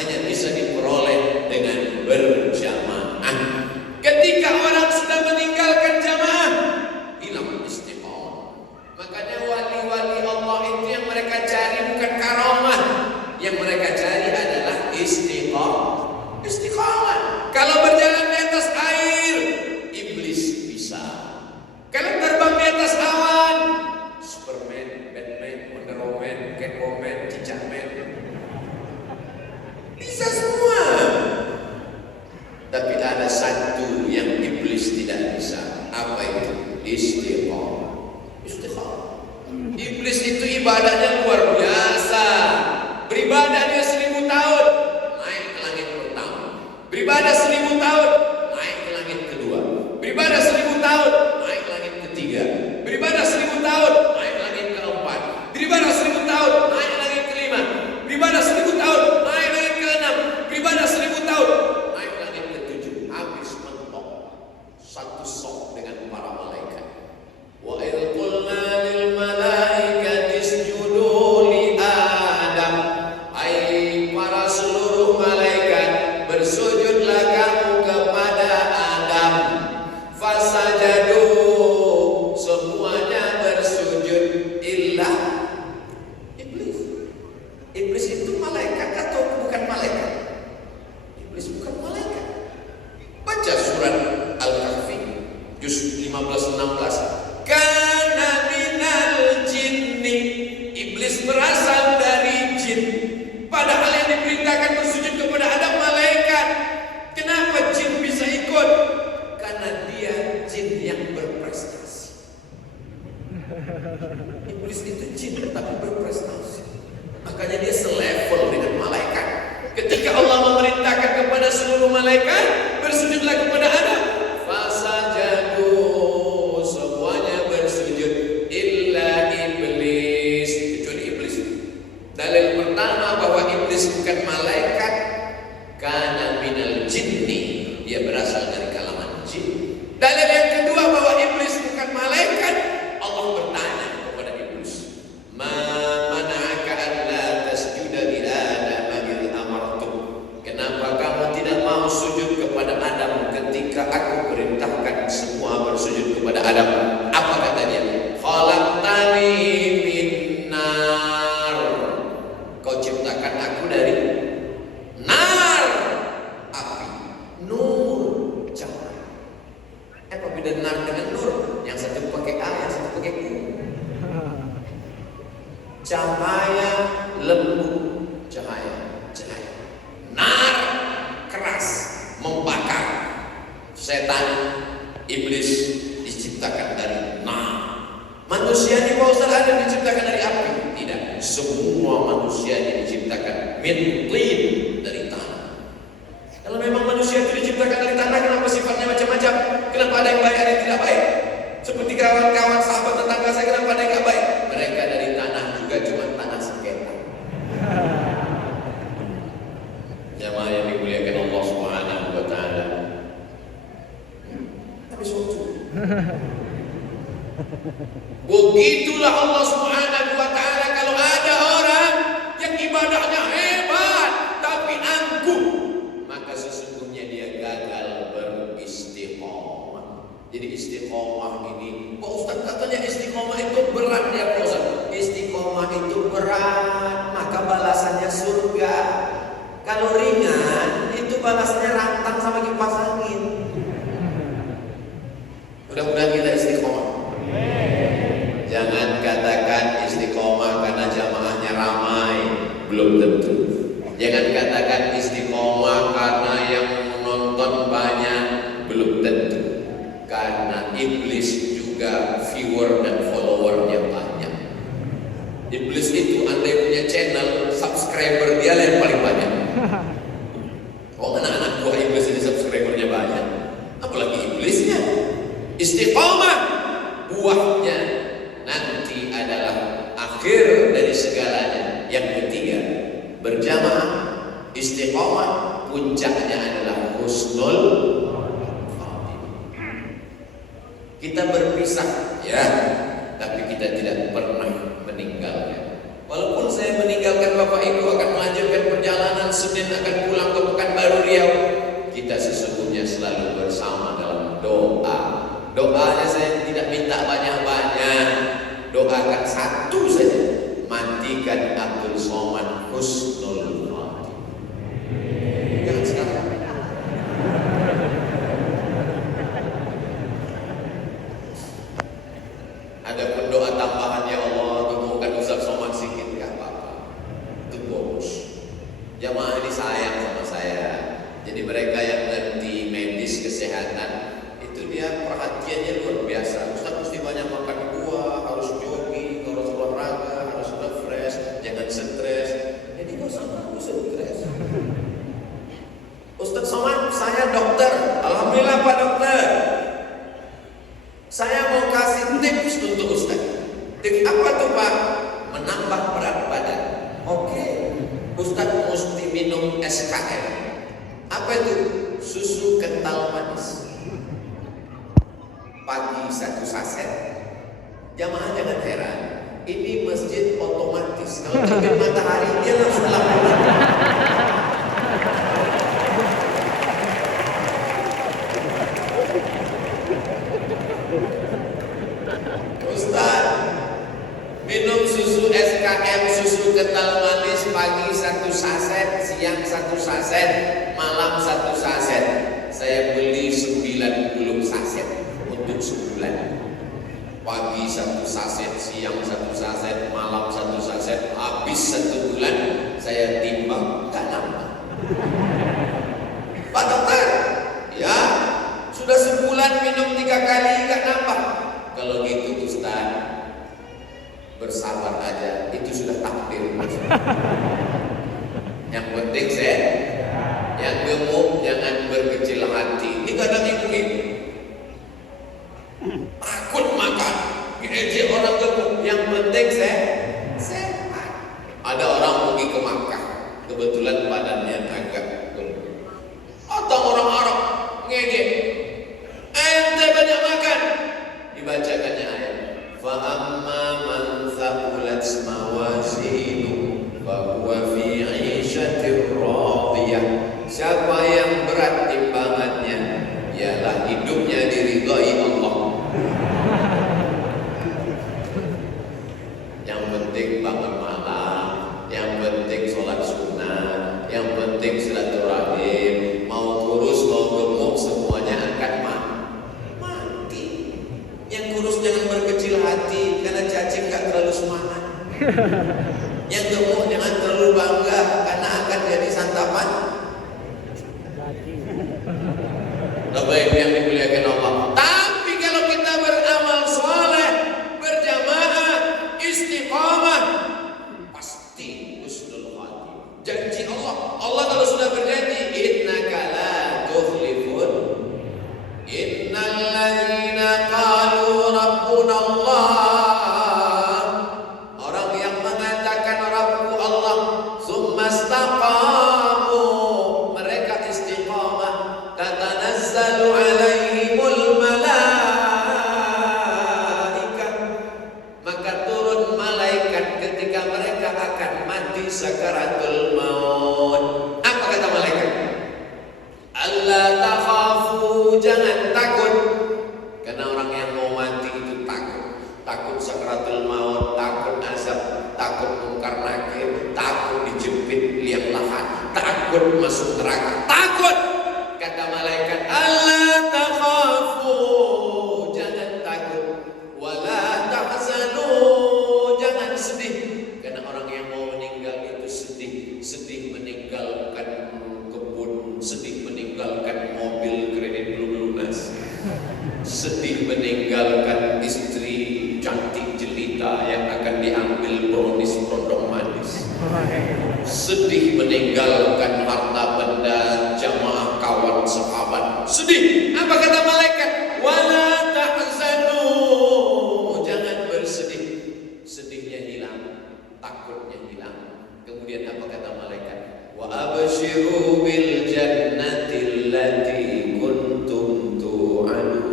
hanya bisa diperoleh dengan berjamaah. Ketika orang sudah meninggalkan jamaah, hilang istiqamah. Makanya wali-wali Allah itu yang mereka cari bukan karamah, yang mereka cari adalah istiqamah. Kalau berjalan di atas air, iblis bisa. Kalau terbang di atas awan, Superman, Batman, Wonder Woman, Catwoman, Cicakman, bisa semua. Iblis itu jin tapi berprestasi. Makanya dia selevel dengan malaikat. Ketika Allah memerintahkan kepada seluruh malaikat bersujudlah kepada Adam, fasajadu, semuanya bersujud illa iblis, kecuali iblis. Dalil pertama bahwa iblis bukan malaikat, kana minal jinni, dia berasal dari kalangan jin. Dalil yang kedua bahwa iblis bukan malaikat, Allah bertanya kepada iblis, ma mana'aka an la tasjuda li Adam id amartuk, kenapa kamu tidak mau sujud kepada Adam ketika aku perintahkan semua bersujud kepada Adam? Apa katanya? Khalaqtani min nar, kau ciptakan aku dari nar, api, nur, cahaya. Apa beda nar dengan nur? Yang satu pakai A, yang satu pakai U. Cahaya lembut, cahaya. Nar keras, membakar. Setan, iblis diciptakan dari nar. Manusia ini Pak Ustaz ada diciptakan dari api? Tidak. Semua manusia ini diciptakan min tin, dari tanah. Kalau memang manusia itu diciptakan dari tanah, kenapa sifatnya macam-macam? Kenapa ada yang baik, ada yang tidak baik? Seperti kawan-kawan sahabat tetangga saya, kenapa ada yang tidak baik? Mereka dari tanah juga, cuma tanah sengketa. Jamaah yang dimuliakan Allah Subhanahu wa taala. Tapi suatu. Begitulah Allah Subhanahu wa taala. Kalau ada orang yang ibadahnya hebat tapi angkuh, maka sesungguhnya dia gagal beristiqomah. Jadi istiqomah ini, Pak Ustaz katanya istiqomah itu berat ya Pak Ustaz. Istiqomah itu berat, maka balasannya surga. Kalau ringan, itu balasnya rantang sama kipas angin. Mudah-mudahan kita istiqomah. Jangan katakan istiqomah karena jamaahnya ramai, belum tentu. Jangan katakan istiqomah karena yang menonton banyak, belum tentu. Karena iblis juga viewer dan followernya banyak. Iblis itu andai punya channel, subscriber dia yang paling banyak. Oh, anak-anak buah iblis ini subscribernya banyak, apalagi iblisnya. Istiqomah buahnya nanti adalah akhir dari segalanya. Yang ketiga, berjamaah. Istiqomah puncaknya adalah husnul khatimah. Kita berpisah ya, tapi kita tidak pernah meninggalkan. Walaupun saya meninggalkan Bapak Ibu akan melanjutkan perjalanan Senin akan pulang ke Pekanbaru Riau, kita sesungguhnya selalu bersama dalam doa. Doanya saya tidak minta banyak-banyak. Doakan satu saja, matikan Abdul Somad husnul khatimah. Jangan sekarang. Adapun doa tambahan, ya Allah, temukan Ustaz Somad sikit, gak apa-apa. Itu bonus. Jamaah ini sayang sama saya. Jadi mereka yang ngerti medis kesehatan, itu dia perhatiannya luar biasa. Ustaz mesti banyak makan buah, harus jogging, harus olahraga, harus refresh, jangan stres. Jadi gak usah mau stres. Ustaz Somad, saya dokter. Alhamdulillah Pak Dokter. Saya mau kasih tips untuk Ustaz. Tips apa tuh Pak? Menambah berat badan. Oke. Ustaz mesti minum SKM. Apa itu? Susu kental manis. Pagi 1 saset. Jamaah jangan heran, ini masjid otomatis. Kalau terbit matahari dia langsung lakukan. Ustaz, minum susu SKM, susu kental manis, pagi 1 saset, siang 1 saset, malam 1 saset. Saya beli 90 saset untuk sebulan. Pagi 1 saset, siang 1 saset, malam 1 saset, habis 1 bulan saya timbang gak nambah. Pak Dokter, ya sudah sebulan minum 3 kali gak nambah. Kalau gitu Ustaz, bersabar aja, itu sudah takdir. Yang penting saya, yang gemuk jangan berkecil hati. Ini kadang ibu-ibu takut makan, ngejek orang gemuk. Yang penting saya sehat. Ada orang pergi ke Makkah, kebetulan badannya agak gemuk. Atau orang Arab ngejek, ente banyak makan. Dibacakannya ayat, fa amma man thaqulat mawazinu fa huwa fi 'ishatir radiyah. Siapa yang berat timbangannya, ialah hidupnya diridhai Allah. Yang penting bangun malam, yang penting sholat sunnah, yang penting silaturahim. Mau kurus mau gemuk semuanya akan mati. Yang kurus jangan berkecil hati, karena cacing gak terlalu semangat. Yang gemuk jangan terlalu bangga, karena akan jadi santapan. Bapak Ibu yang dimuliakan Allah. Tapi kalau kita beramal soleh, berjamaah, istiqamah, pasti husnul khatimah. Janji Allah. Allah kalau sudah berjanji, innaka la tukhlifun. Innal ladzina qalu rabbuna Allah. Orang yang mengatakan Rabbu Allah, summa istaqamu, mereka istiqamah, tatanazzalu alaihimul malaikah, maka turun malaikat ketika mereka akan mati sakaratul maut. Apa kata malaikat? Allah takhafu, jangan takut. Karena orang yang mau mati itu takut. Takut sakaratul maut, takut azab, takut mungkar nakir, takut dijepit liang lahat, takut masuk neraka, takut. Kata malaikat, Allah takhafu, jangan takut, wala tahzanu, jangan sedih. Karena orang yang mau meninggal itu sedih, sedih meninggalkan kebun, sedih meninggalkan mobil kredit belum lunas, sedih meninggalkan istri cantik jelita yang akan diambil brownies berondong manis, sedih meninggalkan harta benda, jamaah, kawan, sahabat, sedih. Apa kata malaikat? Wala tahzanu, jangan bersedih. Sedihnya hilang, takutnya hilang. Kemudian apa kata malaikat? Wa abshiru bil jannati allati kuntum tu'adun.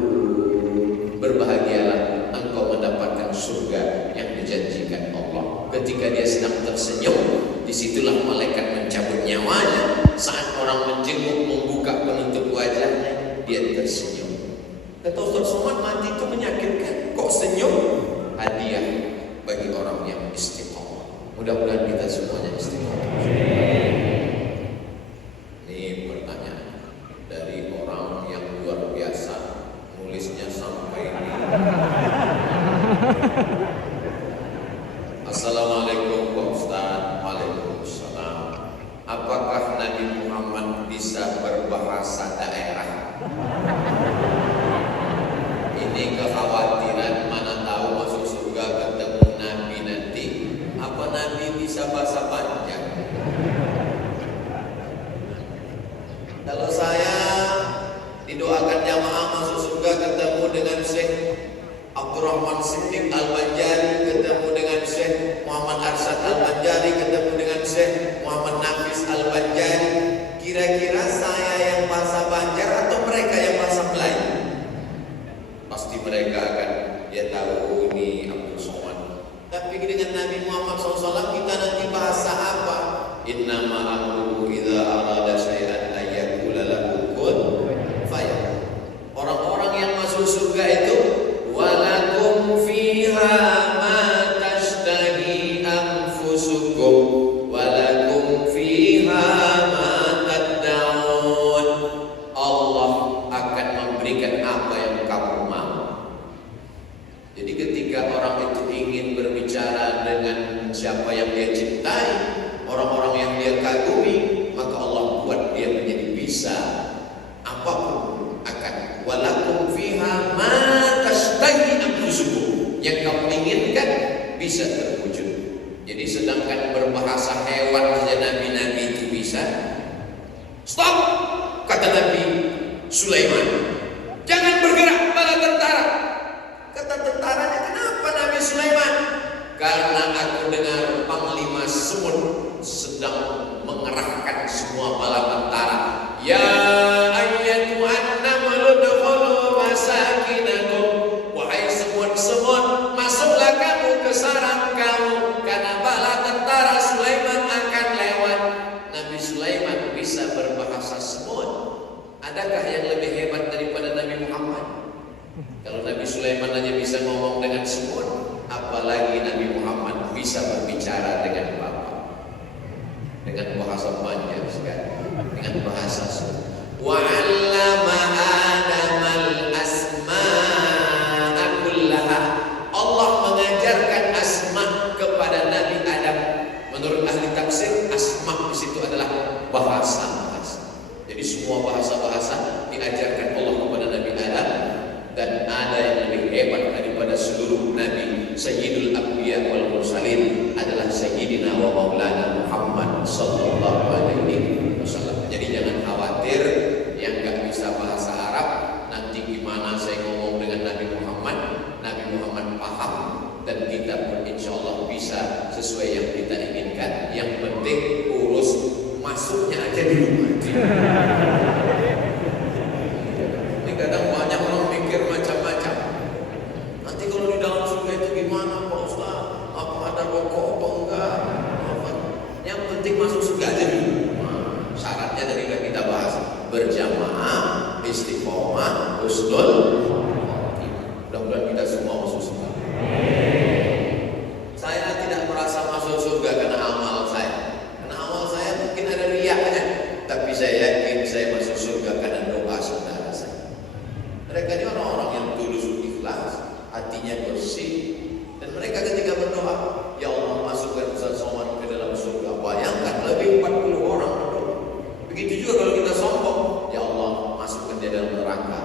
Berbahagialah engkau mendapatkan surga yang dijanjikan Allah. Ketika dia sedang tersenyum, disitulah malaikat mencabut nyawanya. Saat orang menjenguk, membuka penutup wajahnya, dia tersenyum. Kata Ustaz Somad, mati itu menyakitkan, kok senyum? Hadiah bagi orang yang istiqomah. Mudah-mudahan kita semuanya istiqomah. Ini pertanyaan dari orang yang luar biasa, nulisnya sampai ini. Assalamualaikum Pak Ustaz. Waalaikumsalam. Apakah Nabi Muhammad bisa berbahasa daerah? Ini kekhawatiran, mana tahu masuk surga ketemu Nabi nanti. Apa Nabi bisa bahasa panjang? Kalau saya didoakan jamaah masuk surga ketemu dengan Syekh Abdurrahman Siddiq Al-Banjari, ketemu dengan Syekh Muhammad Arsyad Al-Banjari, ketemu dengan Syekh Muhammad Nafis Al-Banjari. Kira-kira saya yang bahasa Banjar atau mereka yang bahasa Melayu? Pasti mereka akan, dia tahu ini Abdul Somad. Tapi dengan Nabi Muhammad SAW kita nanti bahasa apa? Innama amruhu idza arada syai'an ayyaqula lahu kun fayakun. Orang-orang yang masuk surga itu, walakum fiha ma tashtahi anfusukum walakum fiha ma tad'un. Allah akan memberikan apa yang kamu mau. Jadi ketika orang itu ingin berbicara dengan siapa yang dia cintai, orang-orang yang dia kagumi, maka Allah buat dia menjadi bisa apapun akan. Walakum fiha ma tashtahi anfusukum, yang kamu inginkan bisa terwujud. Jadi sedangkan berbahasa hewan saja nabi-nabi itu bisa, stop, kata Nabi Sulaiman, jangan bergerak bala tentara. Kata tentaranya, kenapa Nabi Sulaiman? Karena aku dengar Panglima Semut sedang mengerahkan semua bala tentara. Ya ayyatuhan namlu dukhulu masakinakum, wahai semut-semut, masuklah kamu ke sarang kamu, karena bala tentara Sulaiman akan lewat. Nabi Sulaiman bisa berbahasa semut. Adakah yang lebih hebat daripada Nabi Muhammad? Kalau Nabi Sulaiman aja bisa ngomong dengan semut, apalagi Nabi Muhammad bisa berbicara dengan Bapa, dengan bahasa panjang sekali, dengan bahasa semut. Wa 'allama Adamal asma'a kullaha. Allah mengajarkan asma kepada Nabi Adam. Menurut ahli tafsir, asma di situ adalah bahasa-bahasa. Jadi semua bahasa-bahasa diajarkan Allah kepada Nabi Adam. Dan ada yang lebih hebat daripada seluruh Nabi, Sayyidul Anbiya wal Mursalin, adalah Sayyidina wa Maulana Muhammad sallallahu alaihi wasallam. Jadi jangan khawatir yang gak bisa bahasa Arab, nanti gimana saya ngomong dengan Nabi Muhammad. Nabi Muhammad paham dan kita pun insya Allah bisa sesuai yang kita inginkan. Yang penting urus masuknya aja di rumah. Ini kadang banyak orang mikir macam-macam. Nanti kalau di dalam surga itu gimana Pak Ustaz? Apa ada rokok apa enggak? Yang penting masuk surga aja dulu. Syaratnya tadi sudah kita bahas, berjamaah, istiqomah, husnul. Mudah-mudahan kita semua masuk surga. Saya tidak merasa masuk surga karena amal saya. Karena amal saya mungkin ada riyaknya, tapi saya yakin saya masuk surga karena doa saudara saya. Mereka ini orang-orang yang tulus ikhlas, hatinya bersih, dan mereka ketika berdoa, ya Allah masukkan Ustaz Somad ke dalam surga. Bayangkan lebih 40 orang berdoa. Begitu juga kalau kita sombong, ya Allah masukkan dia dalam neraka.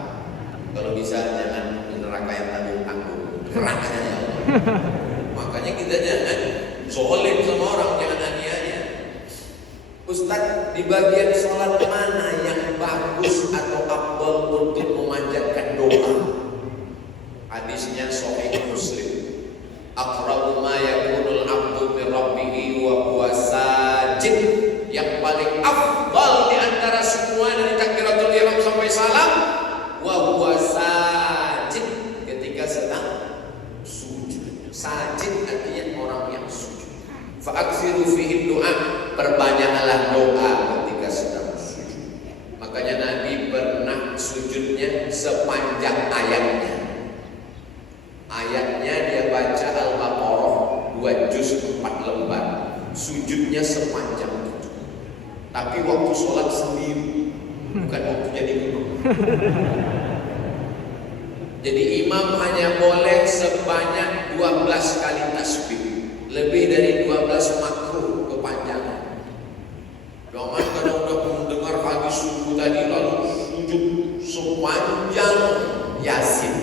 Kalau bisa jangan di neraka yang tanggung-tanggung, nerakanya ya Allah. Makanya kita jangan zolim sama orang, jangan aniaya. Ustaz, di bagian sholat mana yang bagus atau afdal untuk memanjatkan doa? Hadisnya Sahih Muslim. Aqrabu ma yakunul 'abdu min rabbih wa huwa sajid. Yang paling afdal di antara semua dari takbiratul ihram sampai salam, wa huwa sajid, ketika sedang sujud. Sajid artinya orang yang sujud. Fa aksiru fihi doa, perbanyaklah doa ketika sedang sujud. Makanya Nabi pernah sujudnya sepanjang ayatnya. Ayatnya dia baca Al-Baqarah 2 juz 4 lembar. Sujudnya sepanjang itu. Tapi waktu sholat sendiri, bukan waktu jadi imam. Jadi imam hanya boleh sebanyak 12 kali tasbih. Lebih dari 12 makruh kepanjangan. Jangan kadang udah mendengar hadis subuh tadi lalu sujud sepanjang Yasin.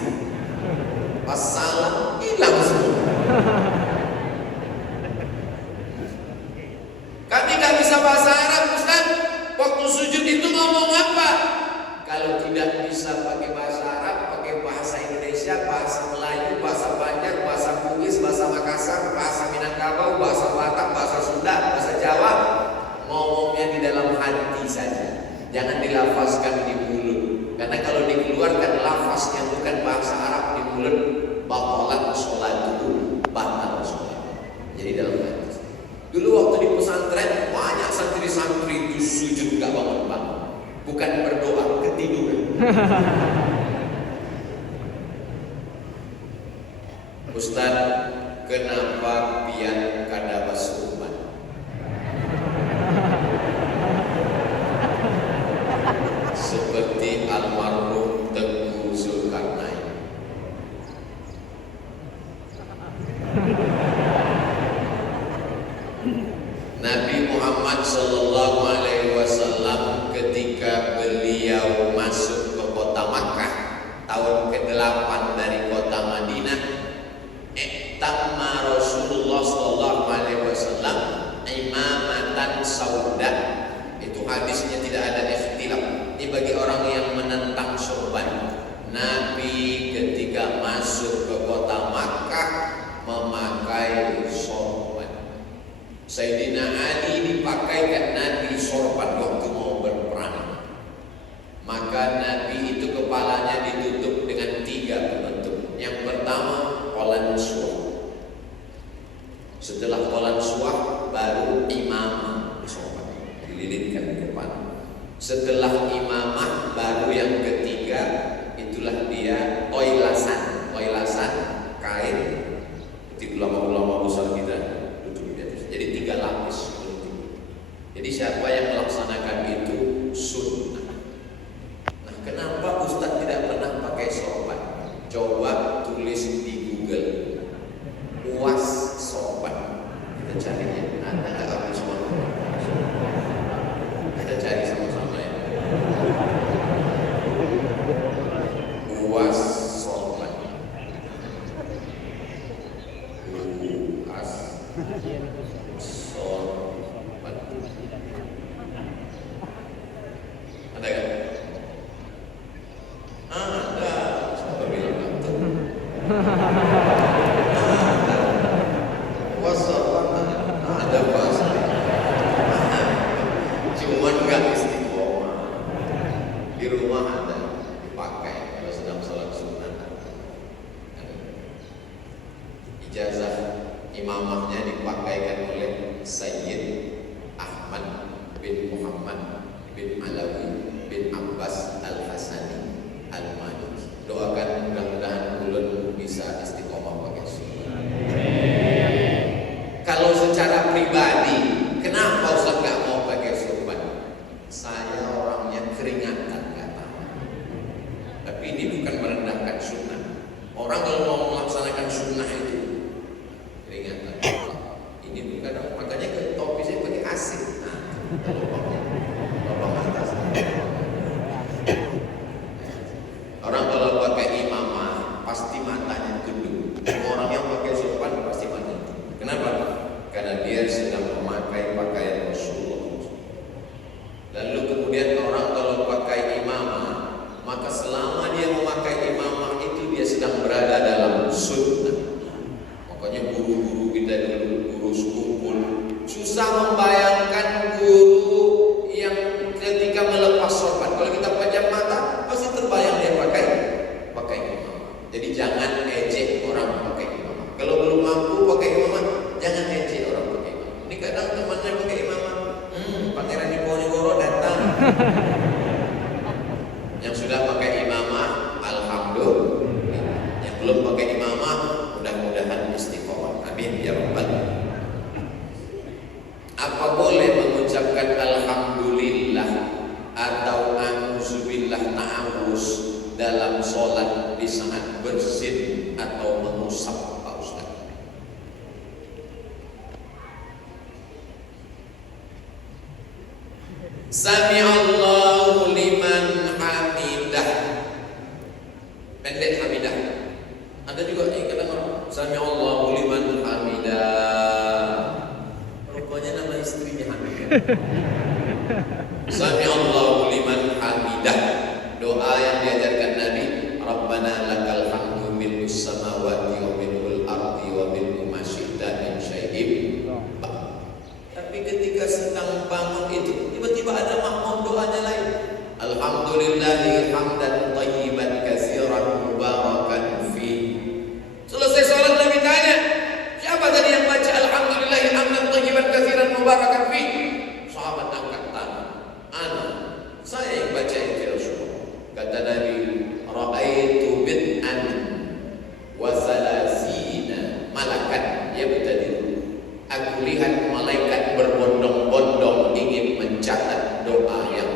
Pas salam hilang semua. Kami gak bisa bahasa Arab Ustaz. Waktu sujud itu ngomong apa? Kalau tidak bisa pakai bahasa Arab, pakai bahasa Indonesia, bahasa Melayu, bahasa Banjar, bahasa Bugis, bahasa Makassar, bahasa Minangkabau, bahasa Batak, bahasa Sunda, bahasa Jawa, ngomongnya di dalam hati saja. Jangan dilafazkan di mulut. Karena kalau dikeluarkan lafaz yang bukan bahasa Arab di mulut, batalan sholat itu, batal sholat. Jadi dalam hati. Dulu waktu di pesantren banyak santri-santri itu sujud gak bangun-bangun, bukan berdoa, ketiduran. Ustaz, kenapa pian kada basuman? Seperti almarhum Tengku Zulkarnain. Nabi Muhammad sallallahu alaihi wasallam ketika beliau masuk ke kota Makkah tahun ke-8 dari kota Madinah, tamma Rasulullah wasallam imamatan sauda. Itu hadisnya tidak ada ikhtilaf. Ini bagi orang yang menentang sorban. Nabi ketika masuk ke kota Makkah memakai sorban. Sayyidina Ali dipakaikan Nabi sorban waktu mau berperang. Maka Nabi itu kepalanya ditutup dengan 3 bentuk. Yang pertama kolan suah. Setelah kolan suah baru imamah sorban, dililitkan di depan. Setelah imamah baru yang ketiga, itulah dia toilasan. Toilasan kain. Seperti ulama-ulama besar kita duduk di atas. Jadi 3 lapis. Jadi siapa yang melaksanakan itu sunnah. Nah, kenapa Ustadz tidak pernah pakai sorban? Coba tulis di Google uas sorban. Kita carinya. Ada nggak kamu semua? Kita cari sama-sama ya. Uas sorban. Uas sorban. Ada kan? Ada. Siapa bilang itu? Uas sorban. Ada pasti. Cuman nggak istiqomah. Di rumah ada dipakai kalau sedang sholat sunnah. Ijazah imamahnya dipakaikan oleh Sayyid Ahmad bin Muhammad bin Alawi bin Abbas Al-Hasani Al-Maliki. Doakan mudah-mudahan ulun bisa istiqomah pakai sunnah. Kalau secara pribadi, kenapa Ustaz nggak mau pakai sorban? Saya orangnya keringatan, nggak tahu. Tapi ini bukan merendahkan sunnah. Orang kalau mau melaksanakan sunnah itu keringatan. Ini bukan, makanya ke topi saya pakai AC. Nah, lubang atas. Orang kalau pakai imamah pasti matanya gedung. Orang yang pakai sorban pasti matanya. Kenapa? Karena dia sedang memakai pakaian Rasulullah. Lalu kemudian orang kalau pakai imamah, maka selama dia memakai imamah itu dia sedang berada dalam sunnah. Makanya guru-guru kita dulu, guru sekumpul, susah membayangkan guru yang ketika melepas sorban. Kalau kita pejam mata, pasti terbayang dia pakai imamah. Jadi jangan ejek orang pakai imamah. Kalau belum mampu pakai imamah, jangan ejek orang pakai imamah. Ini kadang temannya pakai imamah, Pangeran Diponegoro datang. Yang sudah pakai imamah, alhamdulillah. Yang belum pakai imamah, mudah-mudahan istiqomah. Amin ya rabbal alamin. Apa boleh mengucapkan alhamdulillah atau a'udzubillah ta'awuz dalam sholat di saat bersin atau mengusap, Pak Ustaz? Sami'allahu liman hamidah. Pendek hamidah. Ada juga yang kadang orang Sami'allahu liman hamidah. Rupanya nama istrinya Hamidah. Sami'allahu liman hamidah. Doa yang diajarkan Nabi, Rabbana lakal hamdu mil'us samawati wa mil'ul ardi wa mil'u ma syi'ta min syai'in. Tapi ketika sedang bangun itu tiba-tiba ada makmum doanya lain. Alhamdulillahi hamdan thayyiban katsiran mubarakan fi. Selesai salat Nabi tanya, siapa tadi yang baca alhamdulillahi hamdan thayyiban katsiran mubarakan fi? Sahabat angkat tangan. Ana, saya yang baca itu ya Rasulullah. Kata Nabi, ra'aitu bid'an wa salasina malakan yabtadi'un. Aku lihat malaikat berbondong-bondong ingin mencatat doa yang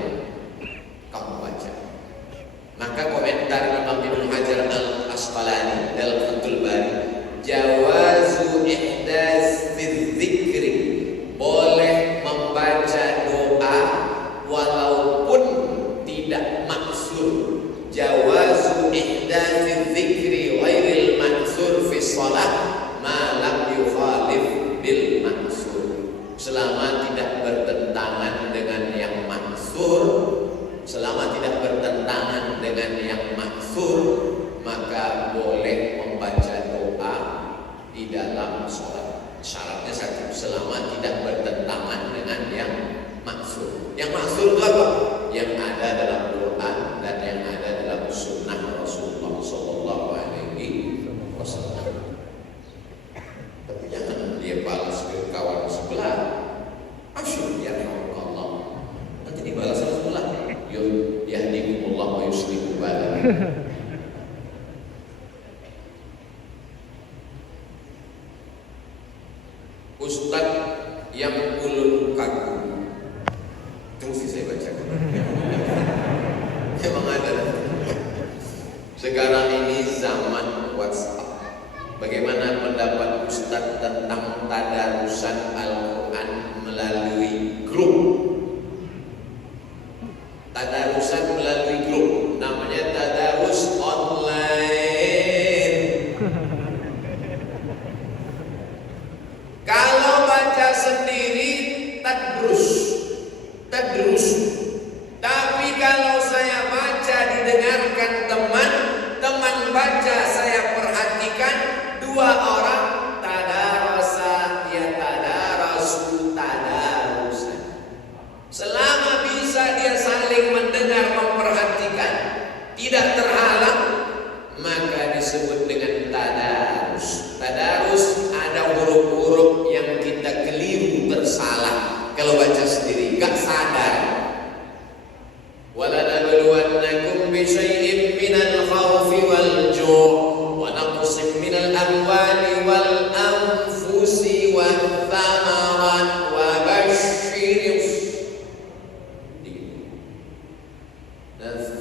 kamu baca. Maka komentar Imam Ibnu Hajar Al-Asqalani dalam Fathul Bari, jawazu ihdas dzikri, boleh membaca doa walaupun tidak maksur. Jawazu ihdas dzikri ghairil maksur fi shalah ma lam yukhalif bil maksur. di dalam sholat. Syaratnya satu, selama tidak bertentangan dengan yang maksud. Yang maksud itu apa? Yang ada dalam Quran dan yang ada dalam sunnah Rasulullah Sallallahu Alaihi Wasallam. Tapi jangan dia balas ke kawan sebelah. Asyik ya Allah. Nanti dibalas sebelah. Yahdikumullah wa yuslihu balakum. Ustadz yang ulun kagum, terus saya bacakan. Memang ada. Sekarang ini zaman WhatsApp. Bagaimana pendapat Ustadz tentang tadarusan Al-Quran melalui grup? Tadarusan melalui grup, namanya tadarus online. Kalau baca sendiri tadrus. Tapi kalau saya baca didengarkan teman baca saya perhatikan, dua orang tadarasa ya tadarasu tadarusan. Selama bisa dia saling mendengar memperhatikan, tidak terhalang, maka disebut dengan tadarus. Tadarus ada huruf-huruf yang kita keliru tersalah kalau baca sendiri, gak sadar. Walanabluwannakum bisyai'in minal khawfi wal ju' wa naqsim minal amwali wal anfusi wath thamarat wa basyyiris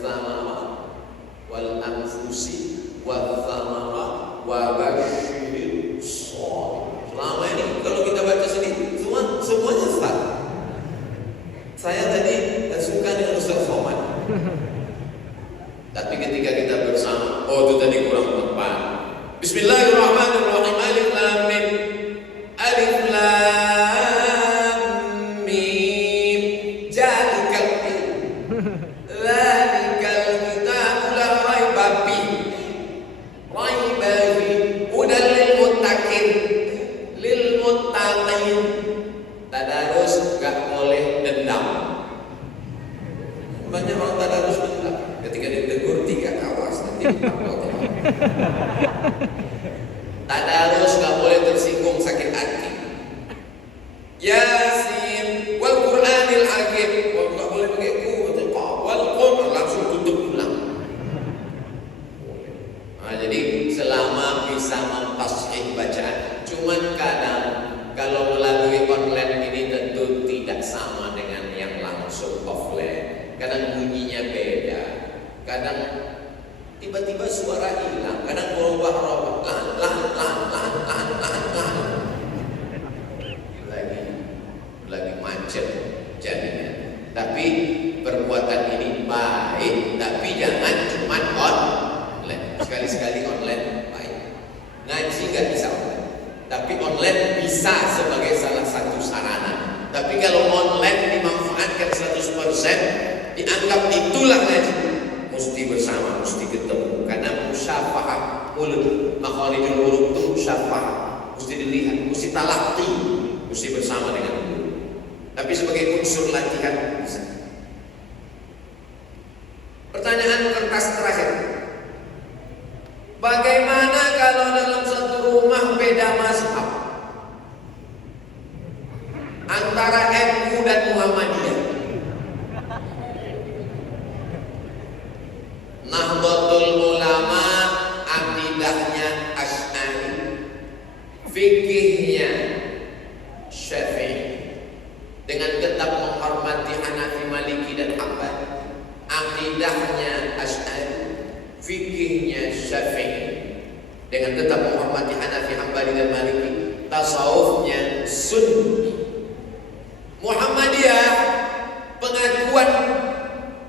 thamarat wal anfusi wath thamarat wa basyyiris. Selama ini kalau kita baca sendiri semuanya salah. Saya tadi suka dengan Ustaz Somad. Tapi ketika kita bersama, oh itu tadi kurang tepat. Bismillahirrahmanirrahim. Alif lam mim. Alif lam mim. Zalikal kitabu la raiba fihi. Raiba fihi hudan lil muttaqin. Lil muttaqin. Tadarus gak boleh dendam. Banyak orang tadarus dendam. Ketika ditegur tiga awas nanti dipakot. Tadarus gak boleh tersinggung sakit hati. Yasin wal Qur'anil hakim. Gak boleh pakai wal Qur'an langsung tutup ulang. Nah, jadi selama bisa mentashih bacaan. Cuman kadang kalau melalui online ini tentu tidak sama dengan yang langsung offline. Kadang bunyinya beda, kadang tiba-tiba suara hilang, kadang berubah-ubah, lagi macet jadinya. Tapi perbuatan ini baik, tapi jangan cuma online. Sekali-sekali online baik. Ngaji nggak bisa online. Tapi online bisa sebagai salah satu sarana. Tapi kalau online dimanfaatkan 100%, dianggap itulah ngaji. Mesti bersama, mesti ketemu. Karena musyafahah mulut, makharijul huruf itu musyafahah. Mesti dilihat, mesti talaqi, mesti bersama dengan mulut. Tapi sebagai unsur latihan bisa. Pertanyaan kertas terakhir. Bagaimana kalau dalam satu rumah beda mazhab antara NU dan Muhammadiyah? Nahdlatul Ulama akidahnya Asy'ari, fikihnya Syafi'i, dengan tetap menghormati Hanafi, Maliki dan Hambali. Akidahnya Asy'ari, fikihnya Syafi'i, dengan tetap menghormati Hanafi, Hambali dan Maliki. Tasawufnya Sunni. Muhammadiyah, pengakuan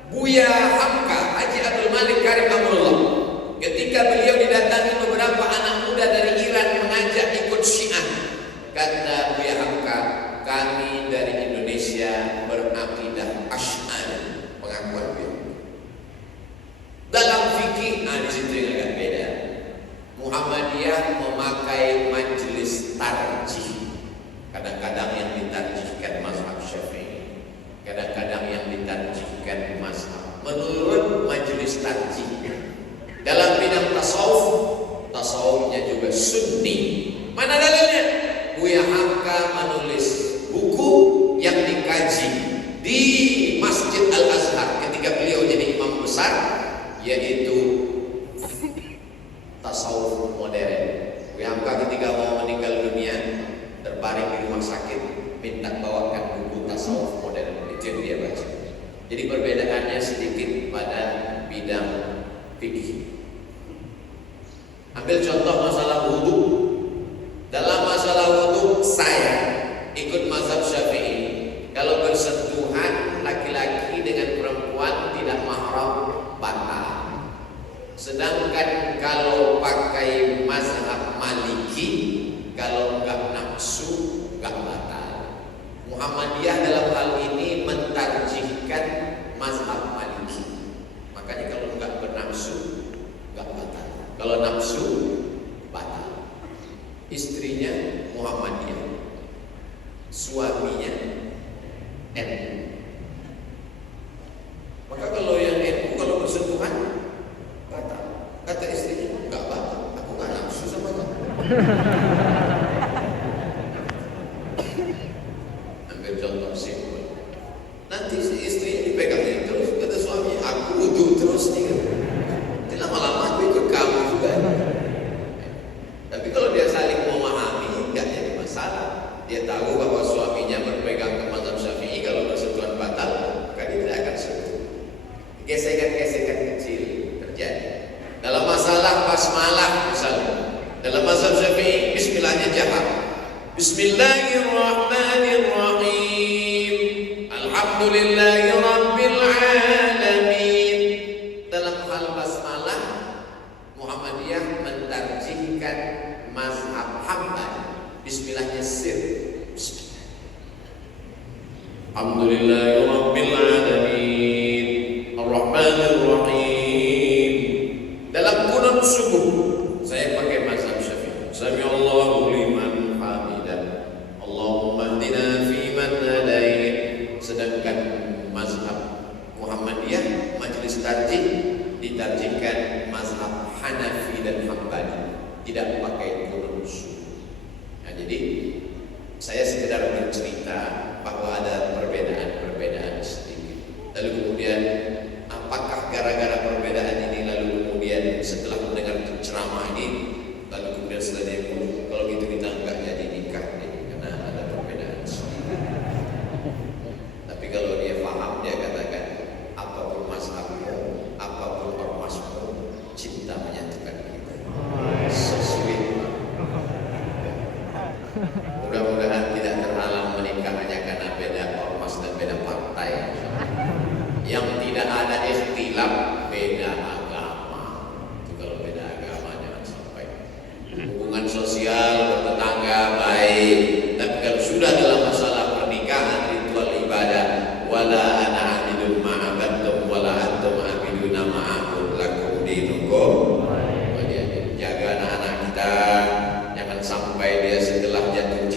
Buya Hamka Haji Abdul Malik Karim Amrullah, ketika beliau didatangi beberapa anak muda dari Iran mengajak ikut Syiah, kata Buya Hamka, kami dari Indonesia berakidah Asy'ari. Pengakuan beliau. Dalam fikih, di situ yang agak beda. Muhammadiyah memakai majlis maka menulis buku yang dikaji di Masjid Al-Azhar ketika beliau jadi imam besar, yaitu tasawuf modern. Hamka ketika mau meninggal dunia terbaring di rumah sakit, minta bawakan buku tasawuf modern, itu yang dia baca. Jadi perbedaannya sedikit pada bidang fikih. Ambil contoh masalah wudu. Dalam masalah wudu saya ikut mazhab Syafi'i. Kalau bersentuhan laki-laki dengan perempuan tidak mahram batal. Sedangkan kalau pakai mazhab Maliki, kalau enggak nafsu enggak batal. Muhammadiyah dalam hal ini mentarjihkan mazhab Maliki. Makanya kalau enggak bernafsu enggak batal. Kalau nafsu batal. Istrinya Muhammadiyah, suaminya NU. Maka kalau yang NU kalau bersentuhan batal. Kata istrinya enggak batal. Aku enggak nafsu sama kamu. Ambil contoh simpel. Nanti si istrinya dipegangnya terus, kata suaminya, aku wudu terus nih. Nanti lama-lama aku ikut kamu juga. Tapi kalau dia saling memahami, enggak jadi masalah. Dia tahu bahwa suaminya berpegang ke mazhab Syafi'i, kalau bersentuhan batal, maka dia tidak akan sentuh. Gesekan-gesekan kecil terjadi. Dalam masalah basmalah misalnya, dalam mazhab Syafi'i bismillahnya jahat. Bismillahirrahmanirrahim. Alhamdulillahirabbil alamin. Dalam hal basmalah Muhammadiyah mentarjihkan mazhab Hambali. Bismillahnya sir. Bismillah. Alhamdulillahirabbil alamin. Arrahmanirrahim. Dalam kunut subuh saya pakai mazhab Syafi'i. Sami Allahu liman hamidah. Allahumma hdina fi man hadait. Sedangkan mazhab Muhammadiyah majelis tarjih ditarjihkan mazhab Hanafi dan Hambali, tidak pakai kunut subuh. Nah, jadi saya sekedar bercerita bahwa ada perbedaan-perbedaan sedikit. Lalu kemudian apakah gara-gara perbedaan ini lalu kemudian setelah mendengar ceramah ini lalu kemudian setelah dia kalau gitu kita enggak jadi nikah deh, karena ada perbedaan sedikit. Tapi kalau dia paham, dia katakan apapun mazhabmu, apapun ormasmu, cinta menyatukan kita. Sesuai. Mudah-mudahan tidak terhalang menikah hanya karena beda ormas dan beda partai. Yang tidak ada ikhtilaf beda agama. Itu kalau beda agama jangan sampai. Hubungan sosial bertetangga baik, tapi kalau sudah dalam masalah pernikahan, ritual ibadah, wala ana abidun ma'abattum wala antum abiduna ma'abud lakum dinukum. Jaga anak-anak kita, jangan sampai dia setelah jatuh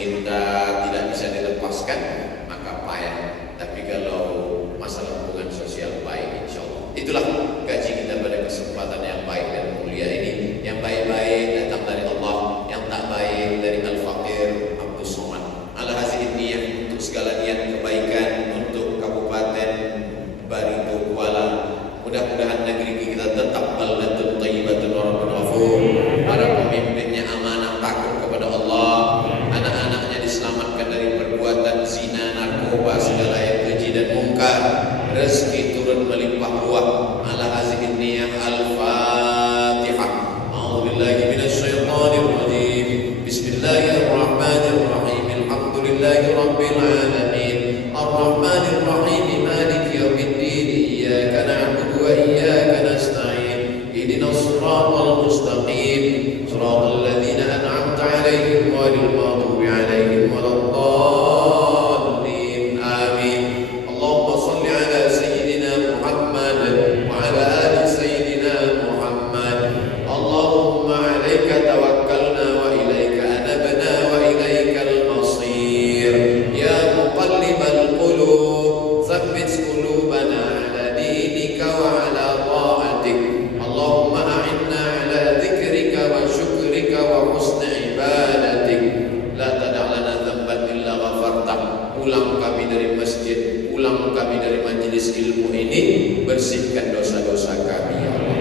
pulang kami dari masjid, pulang kami dari majelis ilmu ini, bersihkan dosa-dosa kami ya Allah.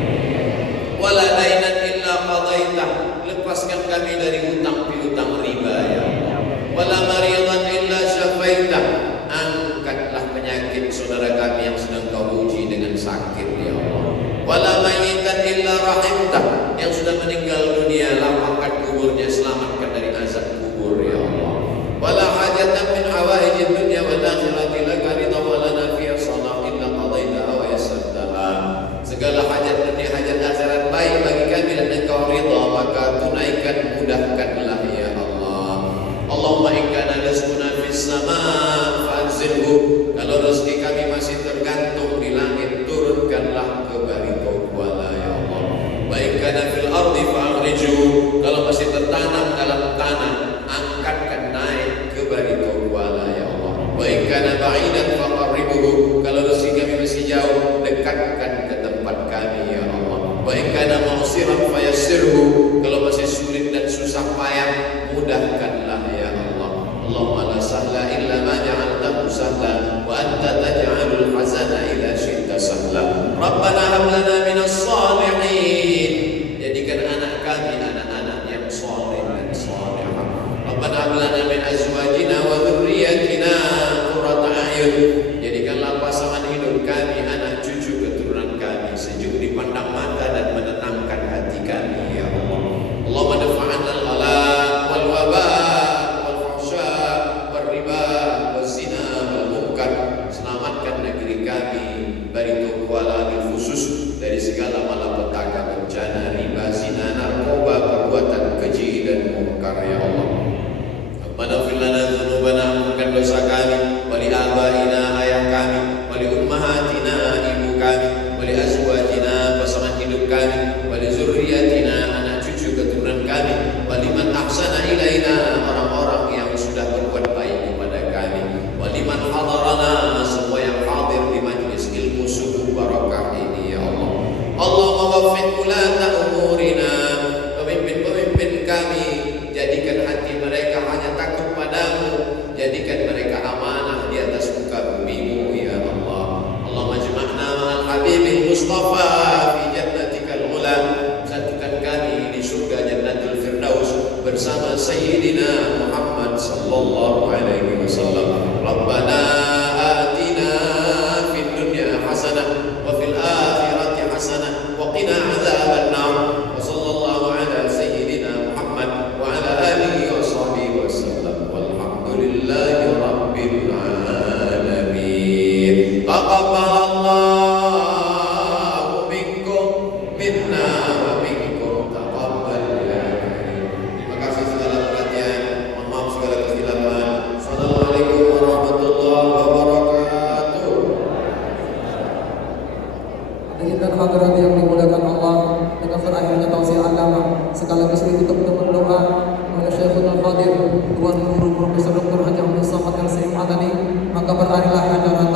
Wala dainan illa qadaitah, lepaskan kami dari hutang piutang riba ya Allah. Wala maridan illa syafaitah, angkatlah penyakit saudara kami yang sedang kau uji dengan sakit ya Allah. Wala mayyitan illa rahimtah, yang sudah meninggal dunia lapangkan kuburnya, selamatkan dari azab kubur ya Allah. Wala hajatan min hawaijid dunya wal akhirati laka ridha wa lana fiha salah illa qadaitaha wa yassartaha. Segala hajat dunia hajat akhirat baik bagi kami dan engkau ridha, maka tunaikan, mudahkanlah ya Allah. Allahumma in kana rizquna fis sama' fa'anzilhu, kalau rezeki kami masih tergantung di langit, turunkanlah ke Barito Kuala ya Allah. Wa in kana fil ardi fa'akhrijhu, kalau masih tertanam dalam tanah, angkatkan naik ke Barito Kuala ya Allah. Wa in kana ba'idan faqarribhu, kalau rezeki kami masih jauh, dekatkan ke tempat kami ya Allah. Wa in kana ma'siran fayassirhu, kalau masih sulit dan susah payah, mudahkanlah ya Allah. Allahumma la sahla illa ma ja'altahu sahla wa anta taj'alul hazana idza syi'ta sahla. Rabbana hab lana minas shalihin, jadikan anak kami anak-anak yang saleh dan salihah. Rabbana hab lana min azwajina wa dhurriyyatina qurrata a'yun, jadikanlah pasangan hidup kami, anak cucu keturunan kami sejuk dipandang mata dan menenangkan hati kami ya Allah. Allahumma dafa'anna al-ghala wal waba wal fahsya wal riba wal zina wal munkar, selamatkan negeri kami Barito Kuala khusus dari segala malapetaka, bencana, riba, zina, narkoba, perbuatan keji dan munkar ya Allah. Rabbana fir lana dzunubana, ampunkan dosa kami, wa li abaina, ayah kami, wa li ummahatina, ibu kami, wa li azwajina, pasangan hidup kami, wa li zurriyyatina, anak cucu keturunan kami, wa liman ahsana ilaina, orang-orang yang sudah berbuat baik kepada kami, wa liman hadarana, semua yang hadir di majlis ilmu subuh barakah ini ya Allah. Allahumma waffiq ulata umurina, pemimpin-pemimpin kami, jadikan hati mereka hanya takut padamu, jadikan mereka amanah di atas muka bumi-Mu ya Allah. Allahumma jama'na ma'al habibil mustafa fi jannatikal ula, satukan kami di surga Jannatul Firdaus bersama Sayyidina Muhammad sallallahu alaihi wasallam. Rabbana atina fid dunya hasanah wa fil akhirati hasanah wa qina adzaban nar. Wa sallallahu ala sayyidina Muhammad wa ala alihi wa sahbihi wasallam. Walhamdulillahi rabbil alamin. Taqabbalallahu minkum minna wa minkum taqabbal ya karim. Terima kasih segala perhatian, mohon maaf segala kesilapan. Assalamualaikum warahmatullahi wabarakatuh. Dan hadirat yang dimuliakan Allah, dengan berakhirnya tausiah agama sekaligus ditutup dengan doa oleh Syekhul Qadir Tuan Guru Profesor Dr. Haji Abdul Samad Al-Saim Madani, maka berakhirlah acara